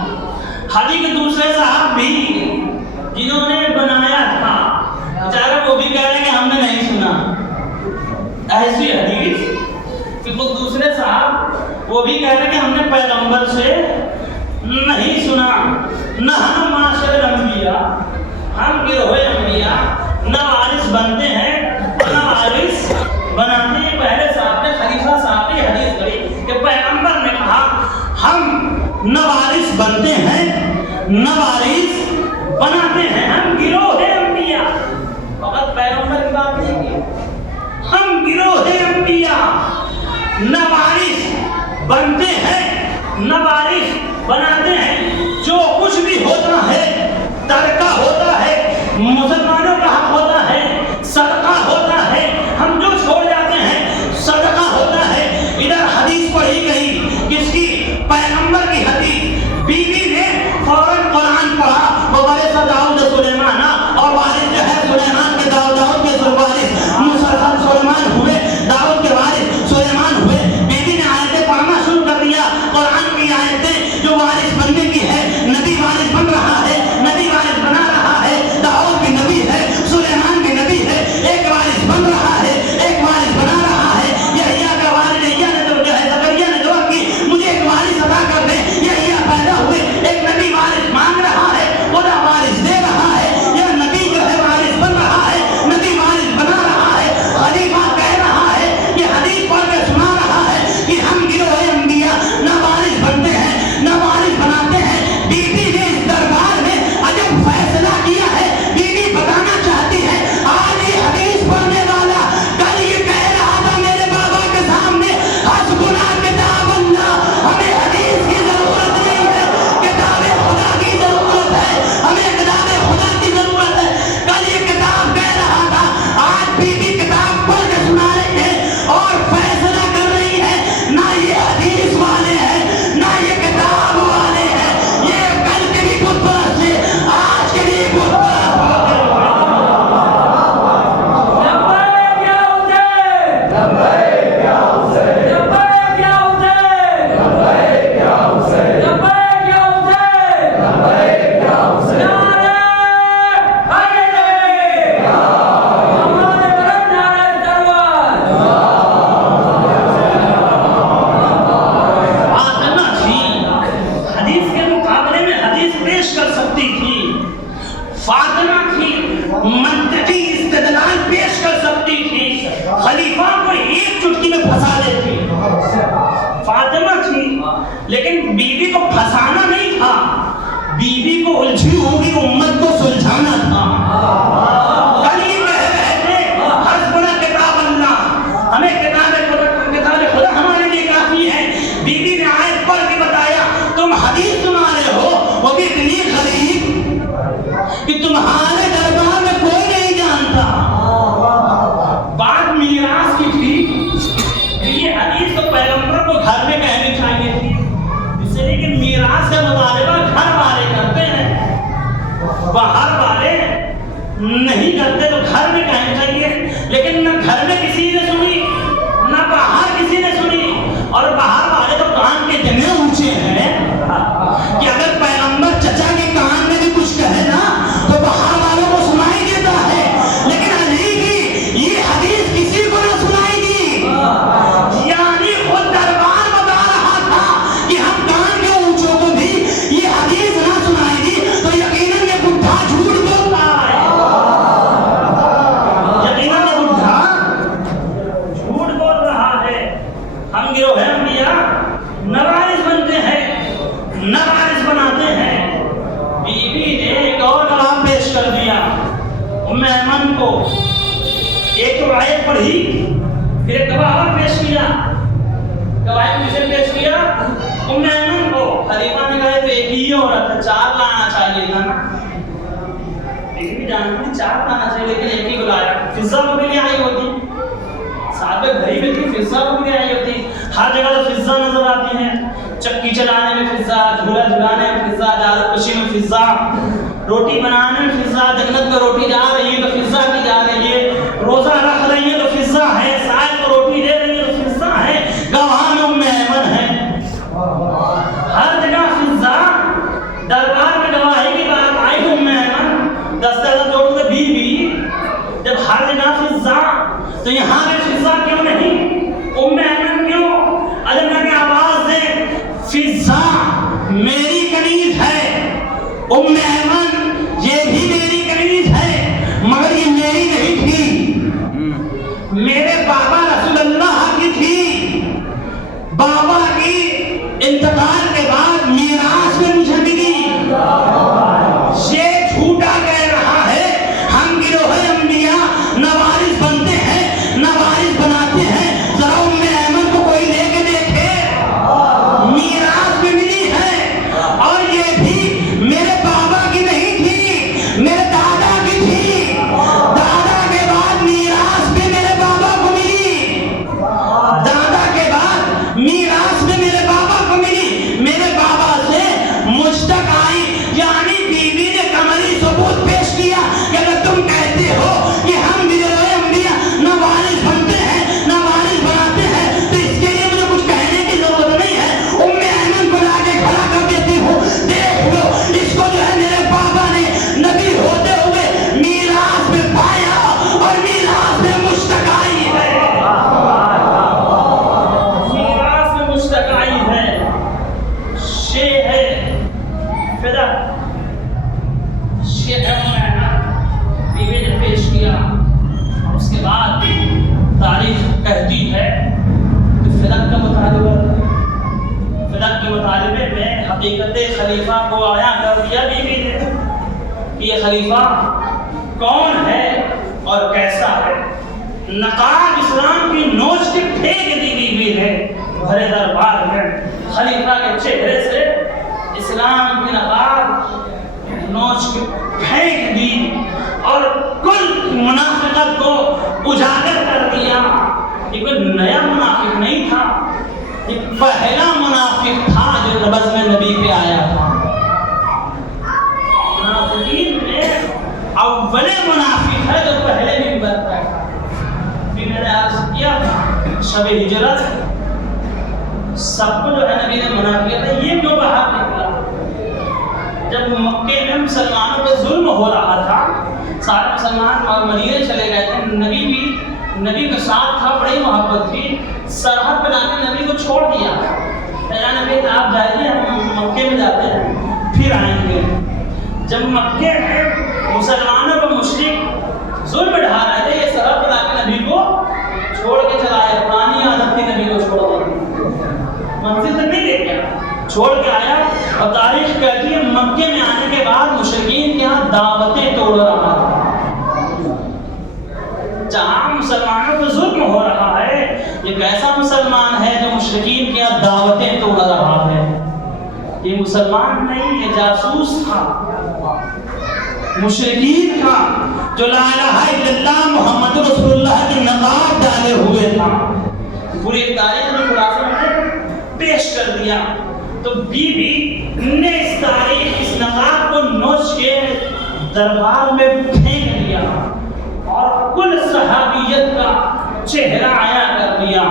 حدیث کے دوسرے صاحب بھی جنہوں نے بنایا تھا بیچارے وہ بھی کہہ رہے ہیں کہ ہم نے نہیں سنا ایسی حدیث. کہ وہ دوسرے صاحب وہ بھی کہہ رہے ہیں کہ ہم نے پیغمبر سے نہیں سنا. نہ ہم معاشر الانبیاء ہم گروہ انبیاء نہ وارث بنتے ہیں نہ وارث بناتے ہیں. پہلے صاحب نے خلیفہ صاحب نے حدیث کہی کہ پیغمبر نے کہا ہم نہ وارث بنتے ہیں نہ وارث بناتے ہیں, ہم گروہ انبیاء. فقط پیغمبر کی بات نہیں کی, ہم گروہ انبیاء نہ وارث بنتے ہیں نہ وارث بناتے ہیں. جو کچھ بھی ہوتا ہے ترکہ ہوتا ہے, مسلمانوں کا حق ہوتا ہے, صدقہ ہوتا ہے, ہم جو چھوڑ جاتے ہیں صدقہ ہوتا ہے. ادھر حدیث پڑھی گئی کس کی؟ پیغمبر کی حدیث. بیوی نے فوراً قرآن پڑھا وہ وارث داؤد سلیمان, اور وارث جو ہے سلیمان کے داؤد کے وارث مسلسل سلیمان ہوئے, داؤد کے وارث سلیمان ہوئے. بیوی نے آیتیں پڑھنا شروع کر دیا, قرآن کی آیتیں جو وارث بننے کی ہے. نبی وارث بن رہا ہے, نبی وارث بنا رہا ہے, داؤد بھی نبی ہے, سلیمان بھی نبی ہے. ایک وارث بن رہا ہے, ایک وارث بنا رہا ہے. یحییٰ کا وارث یحییٰ نے تو جو ہے زکریا نے دعا کی مجھے ایک وارث عطا کر دے. یحییٰ پیدا ہوئے, ایک نبی وارث مانگ رہا ہے, خدا وارث دے رہا ہے. یہ نبی جو ہے وارث بن رہا ہے, نبی وارث بنا رہا ہے. خلیفہ کہہ رہا ہے, یہ حدیث پڑھ کے سنا رہا ہے کہ ہم گروہ انبیاء نہ وارث بنتے ہیں نہ وارث بناتے ہیں. بیوی نے اس دربار میں عجب فیصلہ کیا ہے. بیوی بتانا چاہتی ہے آج یہ حدیث پڑھنے والا کل یہ کہہ رہا تھا میرے بابا کے سامنے حسبنا کتاب اللہ, ہمیں حدیث کی ضرورت نہیں ہے, کتاب خدا کی ضرورت ہے, ہمیں کتاب خدا کی ضرورت ہے. کل یہ کتاب کہہ رہا تھا, آج بیوی کتاب پڑھ کے سنا رہی ہے اور فیصلہ کر رہی ہے. نہ یہ حدیث والے ہیں نہ یہ کتاب والے ہیں, یہ کل کے بھی بت پرست تھے, آج کے بھی بت پرست. فاطمہ تھی حدیث کے مقابلے میں حدیث پیش کر سکتی تھی. فاطمہ تھی منطقی استدلال پیش کر سکتی تھی, خلیفہ کو ایک چٹکی میں پھنسا دیتی. فاطمہ تھی لیکن بیوی کو پھنسانا نہیں تھا, بیوی کو الجھی ہوگی امت کو سلجھانا تھا. کل یہ کہہ رہے تھے حسبنا کتاب اللہ, ہمیں کتاب خدا ہمارے لیے کافی ہے. بیوی نے آیت پڑھ کے بتایا تم حدیث سنا رہے ہو, وہ بھی اتنی غریب کہ تمہارے دربار میں کوئی نہیں جانتا. بات میراث کی تھی, یہ حدیث تو پیغمبر کو گھر میں کہنی چاہیے تھی, اس لیے کہ میراث کا مطالبہ گھر والے کرتے ہیں, باہر والے نہیں کرتے, تو گھر میں کہنی چاہیے. لیکن نہ گھر میں کسی نے سنی نہ باہر کسی نے سنی, اور باہر والے تو کان کے اتنے اونچے ہیں کہ اگر پیغمبر چچا کے کان میں بھی کچھ کہے نا تو باہر والوں کو سنائی دیتا ہے, لیکن علی کی یہ حدیث کسی کو نہ سنائی دی. یعنی خود دربار بتا رہا تھا کہ ہم کان کے اونچوں کو بھی یہ حدیث نہ سنائی دی, تو یقیناً یہ بڈھا جھوٹ بول رہا ہے. یقیناً یہ بڈھا جھوٹ بول رہا ہے. ہم گروہ انبیاء نہ وارث بنتے ہیں نہ وارث بناتے ہیں. بیوی نے ایک اور کلام پیش کر دیا ام ایمن کو. ایک تو آیت پڑھی, پھر ایک گواہ اور پیش کیا. گواہ کسے پیش کیا؟ ام ایمن کو. خلیفہ نے کہا تو ایک ہی عورت ہے, چار لانا چاہیے تھا نا. بیوی جانتی چار لانا چاہیے لیکن ایک ہی کو لایا. فضا کو بھی لے آئی ہوتی, صاحب گھڑی میں تھی, فضا کو بھی لے آئی ہوتی. ہر جگہ تو فضا نظر آتی ہیں, چکی چلانے میں فضا, جھولا جھلانے میں فضا, جادو کشی میں فضا, روٹی بنانے میں فضا, جنت میں روٹی جا رہی ہے تو فضا کی جا رہی ہے, روزہ رکھ رہی ہے تو فضا ہے, سائل کو روٹی دے رہی ہے تو فضا ہے, گواہ میں ام ایمن ہے. ہر جگہ فضا قمیض ہے ام ایمن، یہ بھی میری قمیض ہے، مگر یہ میری نہیں تھی، میرے بابا رسول اللہ کی تھی۔ بابا کی انتقال کے بعد میراث میں مجھے ملی۔ یہ جھوٹا کہہ رہا ہے ہم گروہ انبیاء نہ وارث بنتے ہیں نہ وارث بناتے ہیں، ذرا ام ایمن کو کوئی لے کے دیکھے، میراث میں ملی ہے، اور یہ بھی میرے بابا کی نہیں تھی، میرے دادا کی تھی، دادا کے بعد میراث میں میرے بابا کو ملی، دادا کے بعد میراث میں میرے بابا کو ملی، میرے بابا سے مجھ تک آئی، یعنی بیوی نے کمری ثبوت پیش کیا کہ اگر تم کہتے ہو کہ ہم گروہ انبیاء نہ وارث بنتے ہیں نہ وارث بناتے ہیں تو اس کے لیے مجھے کچھ کہنے کی ضرورت نہیں ہے، ام ایمن کو لا کے کھڑا کر دیتی ہوں، دیکھ لو اس کو جو ہے میرے بابا نے نبی ہوتے ہوئے میراث میں پایا اور میراث میں مجھ تک آئی ہے، میراث میں مجھ تک آئی ہے، یہ ہے فدا، یہ ہے ام ایمن، بیوی نے پیش کیا، اور اس کے بعد تاریخ کہتی ہے کہ فدق کا مطالبہ، فدق کے مطالبے میں حقیقت خلیفہ کو آیا کر دیا بیوی نے کہ یہ خلیفہ کون ہے اور کیسا ہے، نقاب اسلام کی نوچ کے پھینک دی بیوی نے بھرے دربار میں، خلیفہ کے چہرے سے اسلام کی نقاب نوچ کے پھینک دی اور کل منافقت کو اجاگر کر دیا۔ یہ کوئی نیا منافق نہیں تھا، یہ پہلا منافق تھا جو نبض میں نبی پہ آیا تھا۔ منافقین میں اول منافق ہے جو پہلے منبر پہ تھا۔ بھی میں نے عرض کیا تھا شب ہجرت سب کو جو ہے نبی نے منع کیا تھا، یہ کیوں باہر نکلا؟ جب مکے میں مسلمانوں پہ ظلم ہو رہا تھا، سارے مسلمان اور مدینے چلے گئے تھے، نبی بھی نبی کے ساتھ تھا، بڑی محبت تھی، سرحد بنا کے نبی کو چھوڑ دیا، کہا نبی آپ جائیے ہم مکے میں جاتے ہیں پھر آئیں گے۔ جب مکے میں مسلمانوں کو مشرک ظلم ڈھا رہے تھے، یہ سرحد بنا کے نبی کو چھوڑ کے چلا آیا، پرانی عادت تھی نبی کو چھوڑ دیا، منزل تک نہیں لے گیا، چھوڑ کے آیا۔ اور تاریخ کہتی ہے مکے میں آنے کے بعد مشرکین کے ہاں دعوتیں توڑ رہا تھا، جہاں مسلمانوں کو ظلم ہو رہا ہے، یہ کیسا مسلمان ہے جو مشرکین کے ہاں دعوتیں توڑ رہا ہے؟ یہ مسلمان نہیں، یہ جاسوس تھا مشرکین کا، جو لا الہ الا اللہ محمد رسول اللہ کی نقاب ڈالے ہوئے تھا۔ پوری تاریخ میں خلاصہ میں پیش کر دیا، تو بی بی نے اس تاریخ اس نقاب کو نوچ کے دربار میں پھینک دیا اور کل صحابیت کا چہرہ آیا کر دیا۔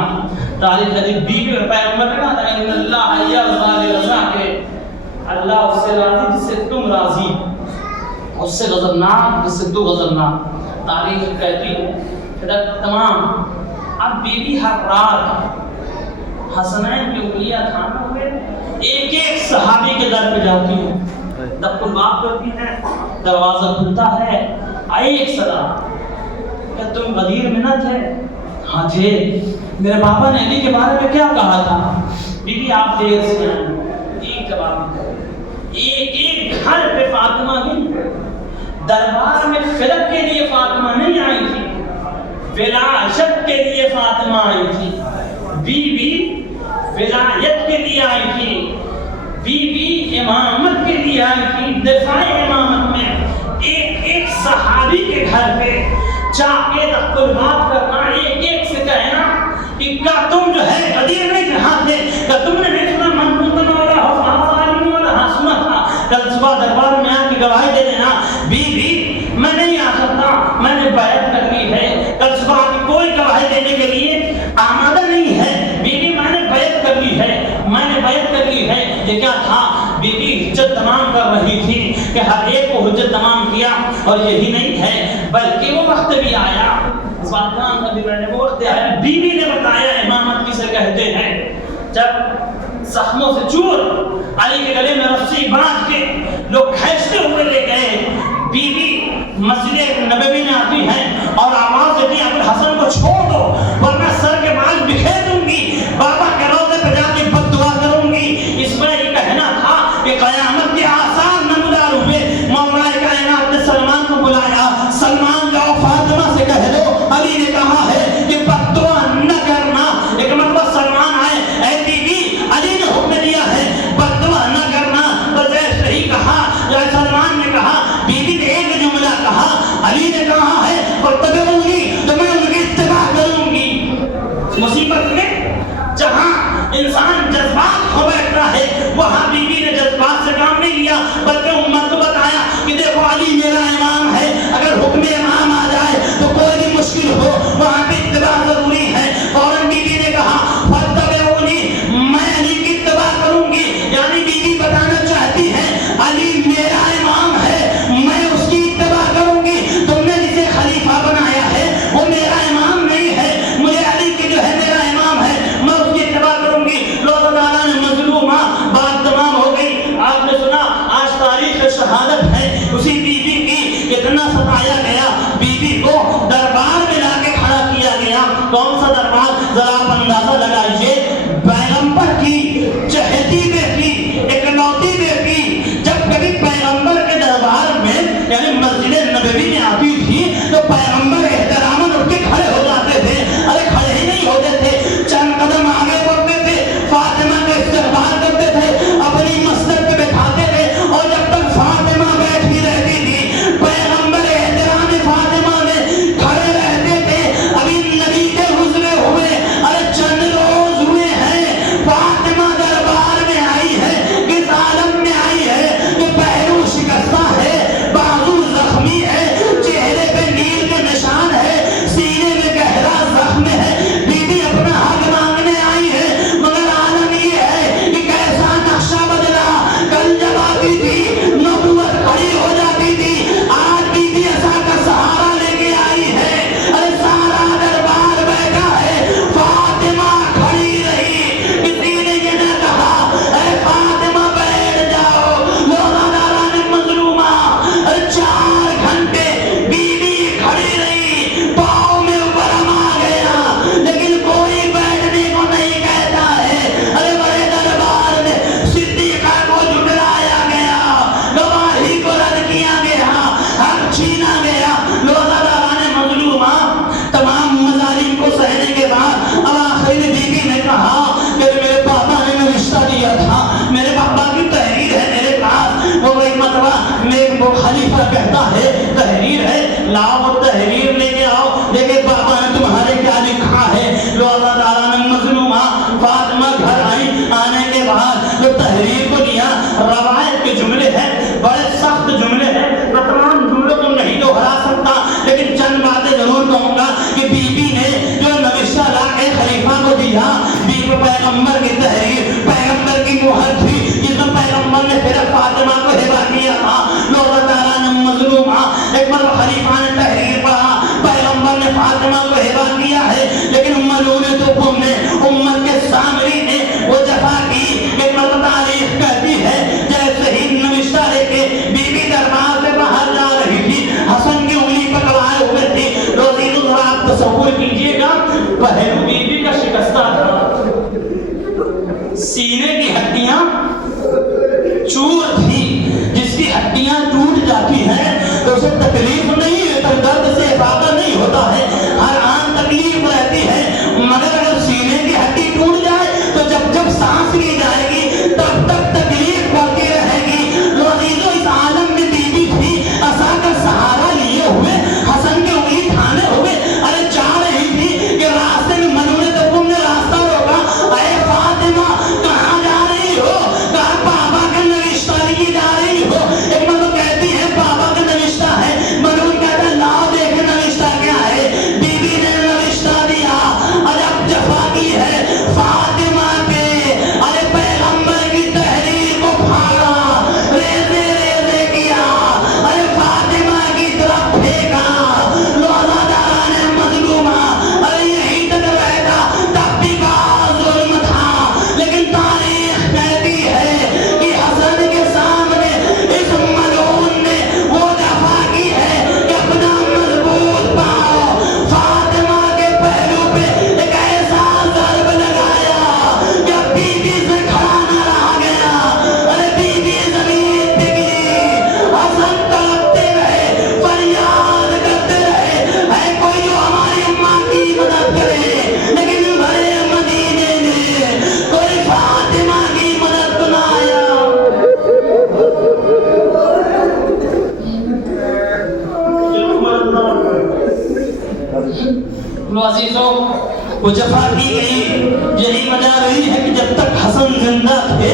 تاریخ حدیث بی بی اور پیغمبر نے کہا تھا ان اللہ یرضی رضا کے، اللہ اس سے راضی جس سے تم راضی، اس سے غضبناک جس سے تو غضبناک۔ تاریخ کہتی ہے کہ تمام اب بی بی ہر رات حسنین کی انگلیاں تھامے ہوئے ایک ایک صحابی کے در پہ جاتی ہیں، دق الباب کرتی ہیں، دروازہ کھلتا ہے، آئی ایک صدا کہ تم غدیر منت ہے؟ ہاں تھے، میرے بابا نے علی کے بارے میں کیا کہا تھا؟ بی بی آپ دیر سے آئیں، ایک جواب ایک ایک گھر پہ فاطمہ گن، دربار میں فرق کے لیے فاطمہ نہیں آئی تھی، ولایت کے لیے فاطمہ آئی تھی، بی بی ولایت کے لیے آئی تھی، بی بی امامت کے لیے آئی تھی، دفاع امامت میں ایک ایک صحابی کے گھر پہ جا کے دخل بات کرنا، ایک ایک سے کہنا کہ کیا تم جو ہے غدیر نہیں کہاں تھے، کیا تم نے نہیں سنا من کنت مولا ہو فاصاری مولا، ہاں سنا تھا، کل صبح دربار میں آ کے گواہی دے دینا بی بی میں نہیں آ سکتا، میں نے بیعت کر لی ہے، کل صبح کی کوئی گواہی دینے کے لیے آمادہ نہیں ہے، بی بی میں نے بیعت کر لی ہے، میں نے بیعت کر لی ہے۔ یہ کیا تھا؟ بی بی حجت تمام کر رہی تھی کہ ہر ایک کو حجت تمام کیا، اور یہی نہیں ہے بلکہ وہ وقت بھی آیا، اس بات کا نبی نے وہ وقت آیا، بی بی نے بتایا امامت کسے کہتے ہیں، جب زخموں سے چور علی کے گلے میں رسی باندھ کے لوگ کھینچتے ہوئے لے گئے. بیوی مسجد نبوی میں آتی ہے اور آواز دیتی ہے ابو الحسن کو چھوڑ دو ورنہ سر کے بال بکھیر دوں گی, بابا کے روضے پہ جا کے بد دعا کروں گی. اس میں یہ کہنا تھا کہ قیامت کے آثار نمودار ہوئے. مولا کائنات نے سلمان کو بلایا, سلمان جاؤ فاطمہ سے کہہ دو علی نے کہا ہے کہ بد دعا نہ کرنا. ایک مرتبہ سلمان آئے, اے بیوی علی نے حکم دیا ہے بد دعا نہ کرنا. تو جیسے ہی کہا, سلمان نے کہا, بیوی نے ایک جملہ کہا, علی نے کہا ہے فاتبعونی تو میں ان کی اتباع کروں گی. مصیبت میں جہاں انسان جذبات ہو بیٹھتا ہے وہاں بیوی نے جذبات سے کام نہیں لیا بلکہ امت کو بتایا کہ دیکھو علی میرا امام ہے, اگر حکم امام آ جائے تو کوئی بھی مشکل ہو وہاں پہ اتباع ضروری ہے. فوراً بیوی نے کہا فاتبعونی, میں علی کی اتباع کروں گی. یعنی بیوی بتانا چاہتی ہے علی میرا امام ہے, میں اس کی اتباع کروں گی. تم نے جسے خلیفہ بنایا ہے وہ میرا امام نہیں ہے, مجھے علی کی جو ہے میرا امام ہے, میں اس کی اتباع کروں گی. اللہ تعالیٰ نے مظلومہ بات تمام ہو گئی. آپ نے سنا آج تاریخ شہادت ہے اسی بیوی کی, اتنا ستایا گیا بیوی کو دربار میں لا کے کھڑا کیا گیا. کون سا دربار, ذرا آپ اندازہ لگائیے. پیغمبر کی چہیتی بیٹی, اکلوتی بیٹی جب کبھی پیغمبر کے دربار میں یعنی مسجد نبوی میں آتی تھی تو پیغمبر احتراماً اٹھ کے کھڑے ہو جاتے تھے. ارے کھڑے ہی نہیں ہوتے تھے, چند قدم آگے بڑھتے تھے, فاطمہ کا استقبال کرتے تھے, اپنی مسند پہ بٹھاتے تھے اور جب تک فاطمہ بیٹھی رہتی تھی پیغمبر احترام فاطمہ میں کھڑے رہتے تھے. ابھی نبی کے گزرے ہوئے ارے چند روز ہوئے ہیں, فاطمہ دربار میں آئی ہے, کس عالم میں آئی ہے کہ پہلو شکستہ ہے, بازو زخمی ہے, چہرے پہ نیل کے نشان ہے, سینے میں گہرا زخم ہے. بیوی اپنا حق مانگنے آئی ہے مگر عالم یہ ہے کہ کیسا نقشہ بدلا. کل جب آتی تھی نبوت کھڑی ہو جاتی تھی, آج بیوی ایسا کا سہارا لے کے آئی ہے. ارے سارا دربار بیٹھا ہے, فاطمہ کھڑی رہی, کسی نے یہ نہ کہا اے فاطمہ بیٹھ جاؤ. مولا تعالیٰ نے مظلومہ 4 گھنٹے بیوی کھڑی رہی, پاؤں میں ورم آ گیا لیکن کوئی بیٹھنے کو نہیں کہتا ہے. ارے بڑے دربار میں صدیقہ کو جھٹلایا گیا, گواہی کو رد کیا گیا, حق چھینا گیا. مولا تعالیٰ نے مظلومہ تمام مظالم کو سہنے کے بعد اب آخر بیوی نے کہا کہ میرے پاپا نے میں رشتہ دیا تھا, میرے پاپا کی تحریر ہے میرے پاس. وہ ایک مرتبہ میرے وہ خلیفہ کہتا ہے تحریر ہے, لاؤ وہ تحریر لے کے آؤ, دیکھے پاپا نے تمہارے کیا لکھا ہے. اللہ تعالیٰ نے مظلومہ فاطمہ گھر آئی, آنے کے بعد جو تحریر کو دیا, روایت کے جملے ہیں, بڑے سخت جملے ہیں, میں تمام جملوں کو نہیں دوہرا سکتا لیکن چند باتیں ضرور کہوں گا کہ بیوی نے جو نوشتہ لا کے خلیفہ کو دیا, بیوی پیغمبر کی تحریر, پیغمبر کی مہر تھی جس میں پیغمبر نے پھر فاطمہ کو ہبا کیا تھا. اللہ تعالیٰ نے مظلومہ ایک بار خلیفہ نے تحریر پڑھا, پیغمبر نے فاطمہ کو ہبا کیا ہے لیکن ملعون تو نے امت کے سامری نے وہ جفا کی. ایک مرتبہ تاریخ کہتی ہے جیسے ہی نوشتہ لے کے بیوی دربار سے باہر جا رہی تھی, حسن کی انگلی پکڑائے ہوئے تھی. روزی تو ذرا آپ تصور کیجئے گا, پہلو بیوی کا شکستہ تھا, سینے کی ہڈیاں چور تھی, جس کی ہڈیاں ٹوٹ جاتی ہیں تو اسے تکلیف نہیں ہے, تو درد سے افاقہ نہیں ہوتا ہے, ہر آن تکلیف رہتی ہے. مگر اگر سینے کی ہڈی ٹوٹ جائے تو جب جب سانس لی جائے گی تب تک تکلیف ہوتی رہے گی. عزیزو اس عالم میں بیوی تھی, عصا کا سہارا لیے ہوئے, حسن کی انگلی تھامے ہوئے, ارے جا رہی تھی کہ راستے میں ملعون تم نے راستہ روکا, اے فاطمہ کہاں جا رہی ہو, کہا پاپا کا نوشتہ لیے جا رہی ہو. ایک مرتبہ کہتی ہے پاپا کا نوشتہ ہے, ملعون عزیزوں وہ جفا کی گئی. یہی وجہ رہی ہے کہ جب تک حسن زندہ تھے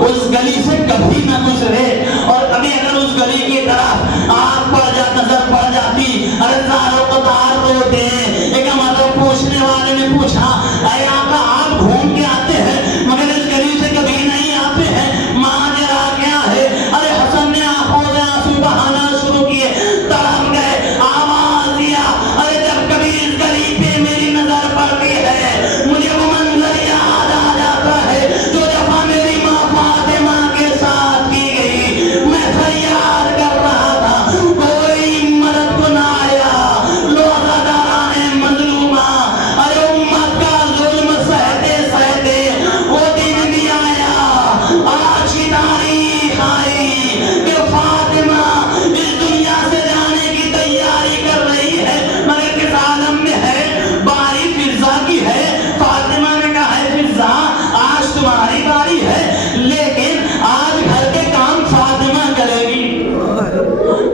اس گلی سے کبھی نہ گزرے, اور کبھی اگر اس گلی کی طرف آنکھ نظر پڑ جاتی, ارے زاروں کو تار روتے. ایک مطلب پوچھنے والے نے پوچھا, اے آقا آپ گھوم کے آتے ہیں مگر اس گلی سے کبھی نہیں آتے ہیں, ماجرا کیا ہے؟ ارے حسن نے آنکھوں سے آنسو بہانا شروع کیے, تڑپ گئے, آواز دیا, ارے جب کبھی اس گلی پہ میری نظر پڑتی ہے مجھے وہ منظر یاد آ جاتا ہے جو جفا میری ماں فاطمہ کے ساتھ کی گئی. میں فریاد کر رہا تھا, کوئی مدد کو نہ آیا. روزہ داران مظلومہ, ارے امت کا ظلم سہتے سہتے وہ دن بھی آیا. آج کی تاریخ آئی کہ فاطمہ اس دنیا سے جانے کی تیاری کر رہی ہے, مگر کس عالم میں ہے؟ باری فضا کی ہے. فاطمہ نے کہا ہے فضا آج تمہاری باری ہے, لیکن آج گھر کے کام فاطمہ کرے گی.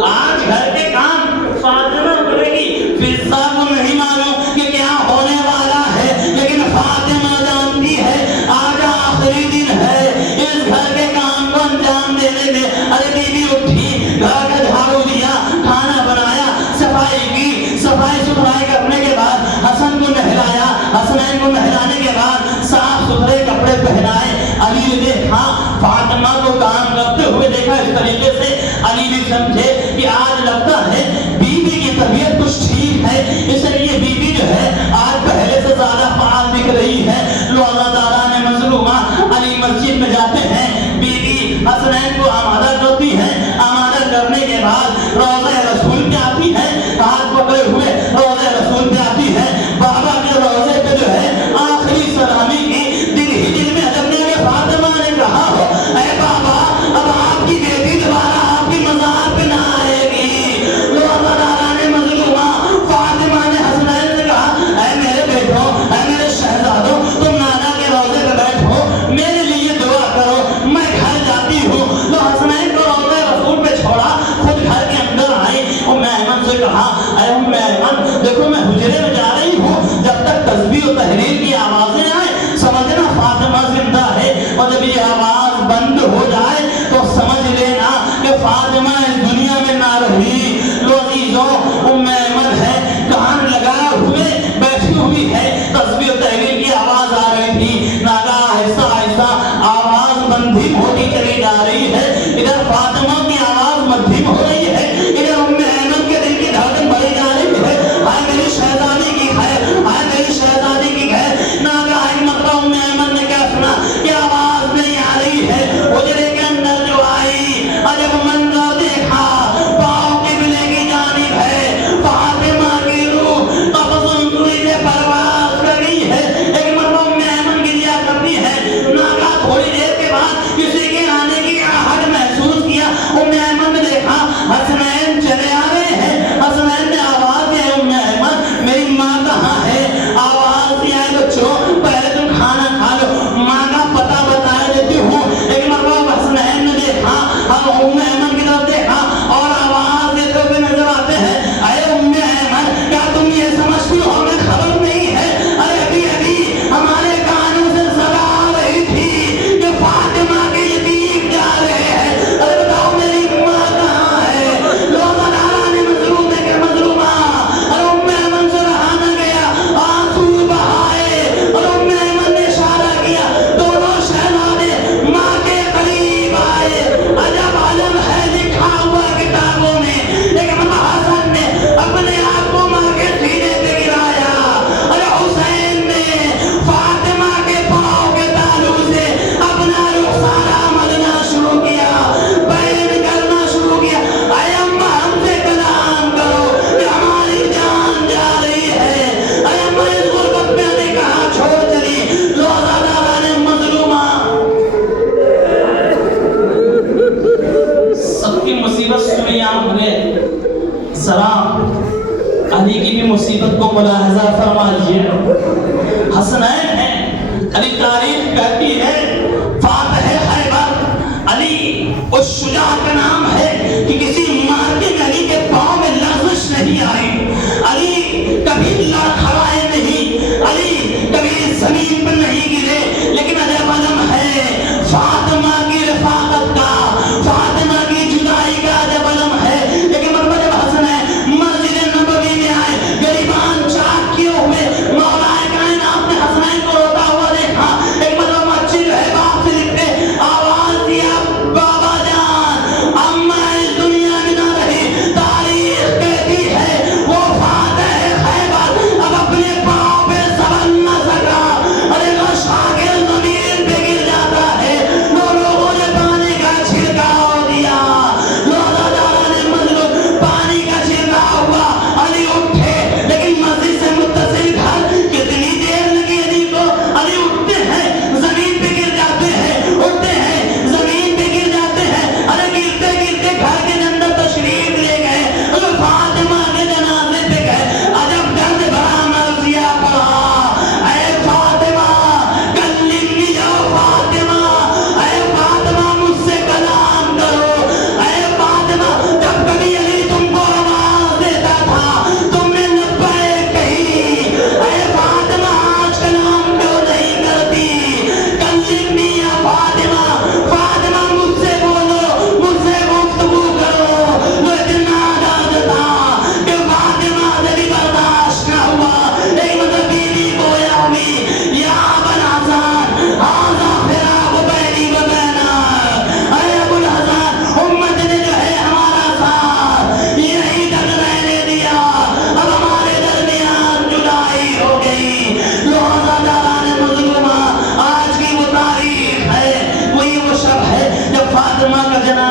آج گھر کے کام فاطمہ کرے گی. فضا کو نہیں معلوم کہ کیا ہونے والا ہے, لیکن فاطمہ جانتی ہے آج آخری دن ہے اس گھر کے کام کو انجام دینے میں. ارے بیوی اٹھی, گھر کا جھاڑو دیا, کھانا بنایا, صفائی کی. صفائی ستھرائی کرنے کے بعد حسن کو نہلایا, حسنین کو نہلانے کے بعد صاف ستھرے کپڑے پہنائے. علی نے دیکھا فاطمہ کو کام کرتے ہوئے دیکھا اس طریقے سے, علی بھی سمجھے کہ آج لگتا ہے بیوی کی طبیعت کچھ ٹھیک ہے, اس لیے بیوی جو ہے آج پہلے سے زیادہ فعال دکھ رہی ہے. روزہ داران مظلومہ علی مسجد میں جاتے ہیں, بیوی حسنین کو آمادہ کرتی ہے. آمادہ کرنے کے بعد روضہ رسول پہ آتی ہے, ہاتھ پکڑے ہوئے روضہ رسول پہ آتی ہے. بابا کے روضے پہ جو ہے آخری سلامی کی. دل ہی دل میں حضرت فاطمہ نے کہا ہو, اے بابا اب آپ کی بیٹی دوبارہ آپ کی مزار پہ نہ آئے گی. روزہ داران مظلومہ فاطمہ نے حسنین سے کہا, اے میرے بیٹوں, اے میرے شہزادوں, تم نانا کے روضے پہ بیٹھو, میرے لیے دعا کرو, میں گھر جاتی ہوں. تو حسنین کو روضہ رسول پہ چھوڑا, خود گھر کے اندر آئی. ام ایمن سے کہا, اے ام ایمن دیکھو میں حجرے میں جا رہی ہوں, جب تک تسبیح و تحلیل کی آوازیں آئیں سمجھنا فاطمہ زندہ ہے, اور جب یہ آواز بند ہو جائے تو سمجھ لینا کہ فاطمہ اس دنیا میں نہ رہی. لو عزیزوں, ام ایمن ہے, کان لگائے ہوئے بیٹھی ہوئی ہے, تسبیح و تحلیل کی آواز آ رہی تھی. ناگہاں آہستہ آہستہ آواز مندھم ہوتی چلی جا رہی ہے. ادھر فاطمہ کی آواز مندھم ہو رہی ہے, ادھر ام ایمن کے دل کی دھڑکن بڑھی جا رہی ہے. ہائے میری شہزادی کی خیر, ہائے میری شہزادی کی خیر. ناگہاں ایک مرتبہ ام ایمن نے کیا سنا کہ آواز نہیں آ رہی ہے. حجرے کے اندر جو آئی, جب منظر دیکھا پاؤں کے بلے کی جانب ہے, فاطمہ کی روح قبض انصری سے پرواز کر گئی ہے. ایک مرتبہ ام ایمن گریا کرتی ہے. ناگہاں تھوڑی دیر کے بعد کسی کے آنے کی آہٹ محسوس کیا. ام ایمن نے دیکھا حسنین چلے آ رہے ہیں. حسنین نے آواز دیا, ام ایمن میری ماں کہاں ہے؟ آواز دیا, بچوں پہلے تم کھانا کھا لو, ماں کا پتہ بتا دیتی ہوں. ایک مرتبہ حسنین نے دیکھا, اب ام ایمن کی طرف دیکھا اور آواز دیتے ہوئے نظر آتے ہیں, اے ام ایمن کیا تم یہ سمجھتی ہو ہمیں خبر نہیں ہے؟ ارے ابھی ابھی ہمارے کانوں سے صدا آ رہی تھی کہ فاطمہ کے یتیم جا رہے ہیں. ارے بتاؤ میری ماں کہاں ہے؟ روزہ داران مظلومہ کے مظلومہ, ارے ام ایمن سے رہا نہ گیا, آنسو بہائے اور ام ایمن نے اشارہ کیا. دونوں شہزادے ماں کے قریب آئے. عجب عالم ہے لکھا ہوا کتابوں میں, لیکن حسن نے اپنے آپ کو ماں کے سینے پہ گرایا. ارے حسین نے فاطمہ کے پاؤں کے تالو سے اپنا رخسارہ ملنا شروع کیا, بیان کرنا شروع کیا, اے اماں ہم سے کلام کرو کہ ہماری جان جا رہی ہے. اے اماں اس غربت میں ہمیں کہاں چھوڑ چلی. روزہ داران مظلومہ سب کی مصیبت سنی آپ نے, ذرا علی کی بھی مصیبت کو ملاحظہ فرمائیے. حسنین ہے, علی تاریخ کہتی ہے فاتح خیبر علی اس شجاع کا نام ہے کہ کسی مار کے علی کے پاؤں میں لرزش نہیں آئی. علی کبھی لڑکھڑائے نہیں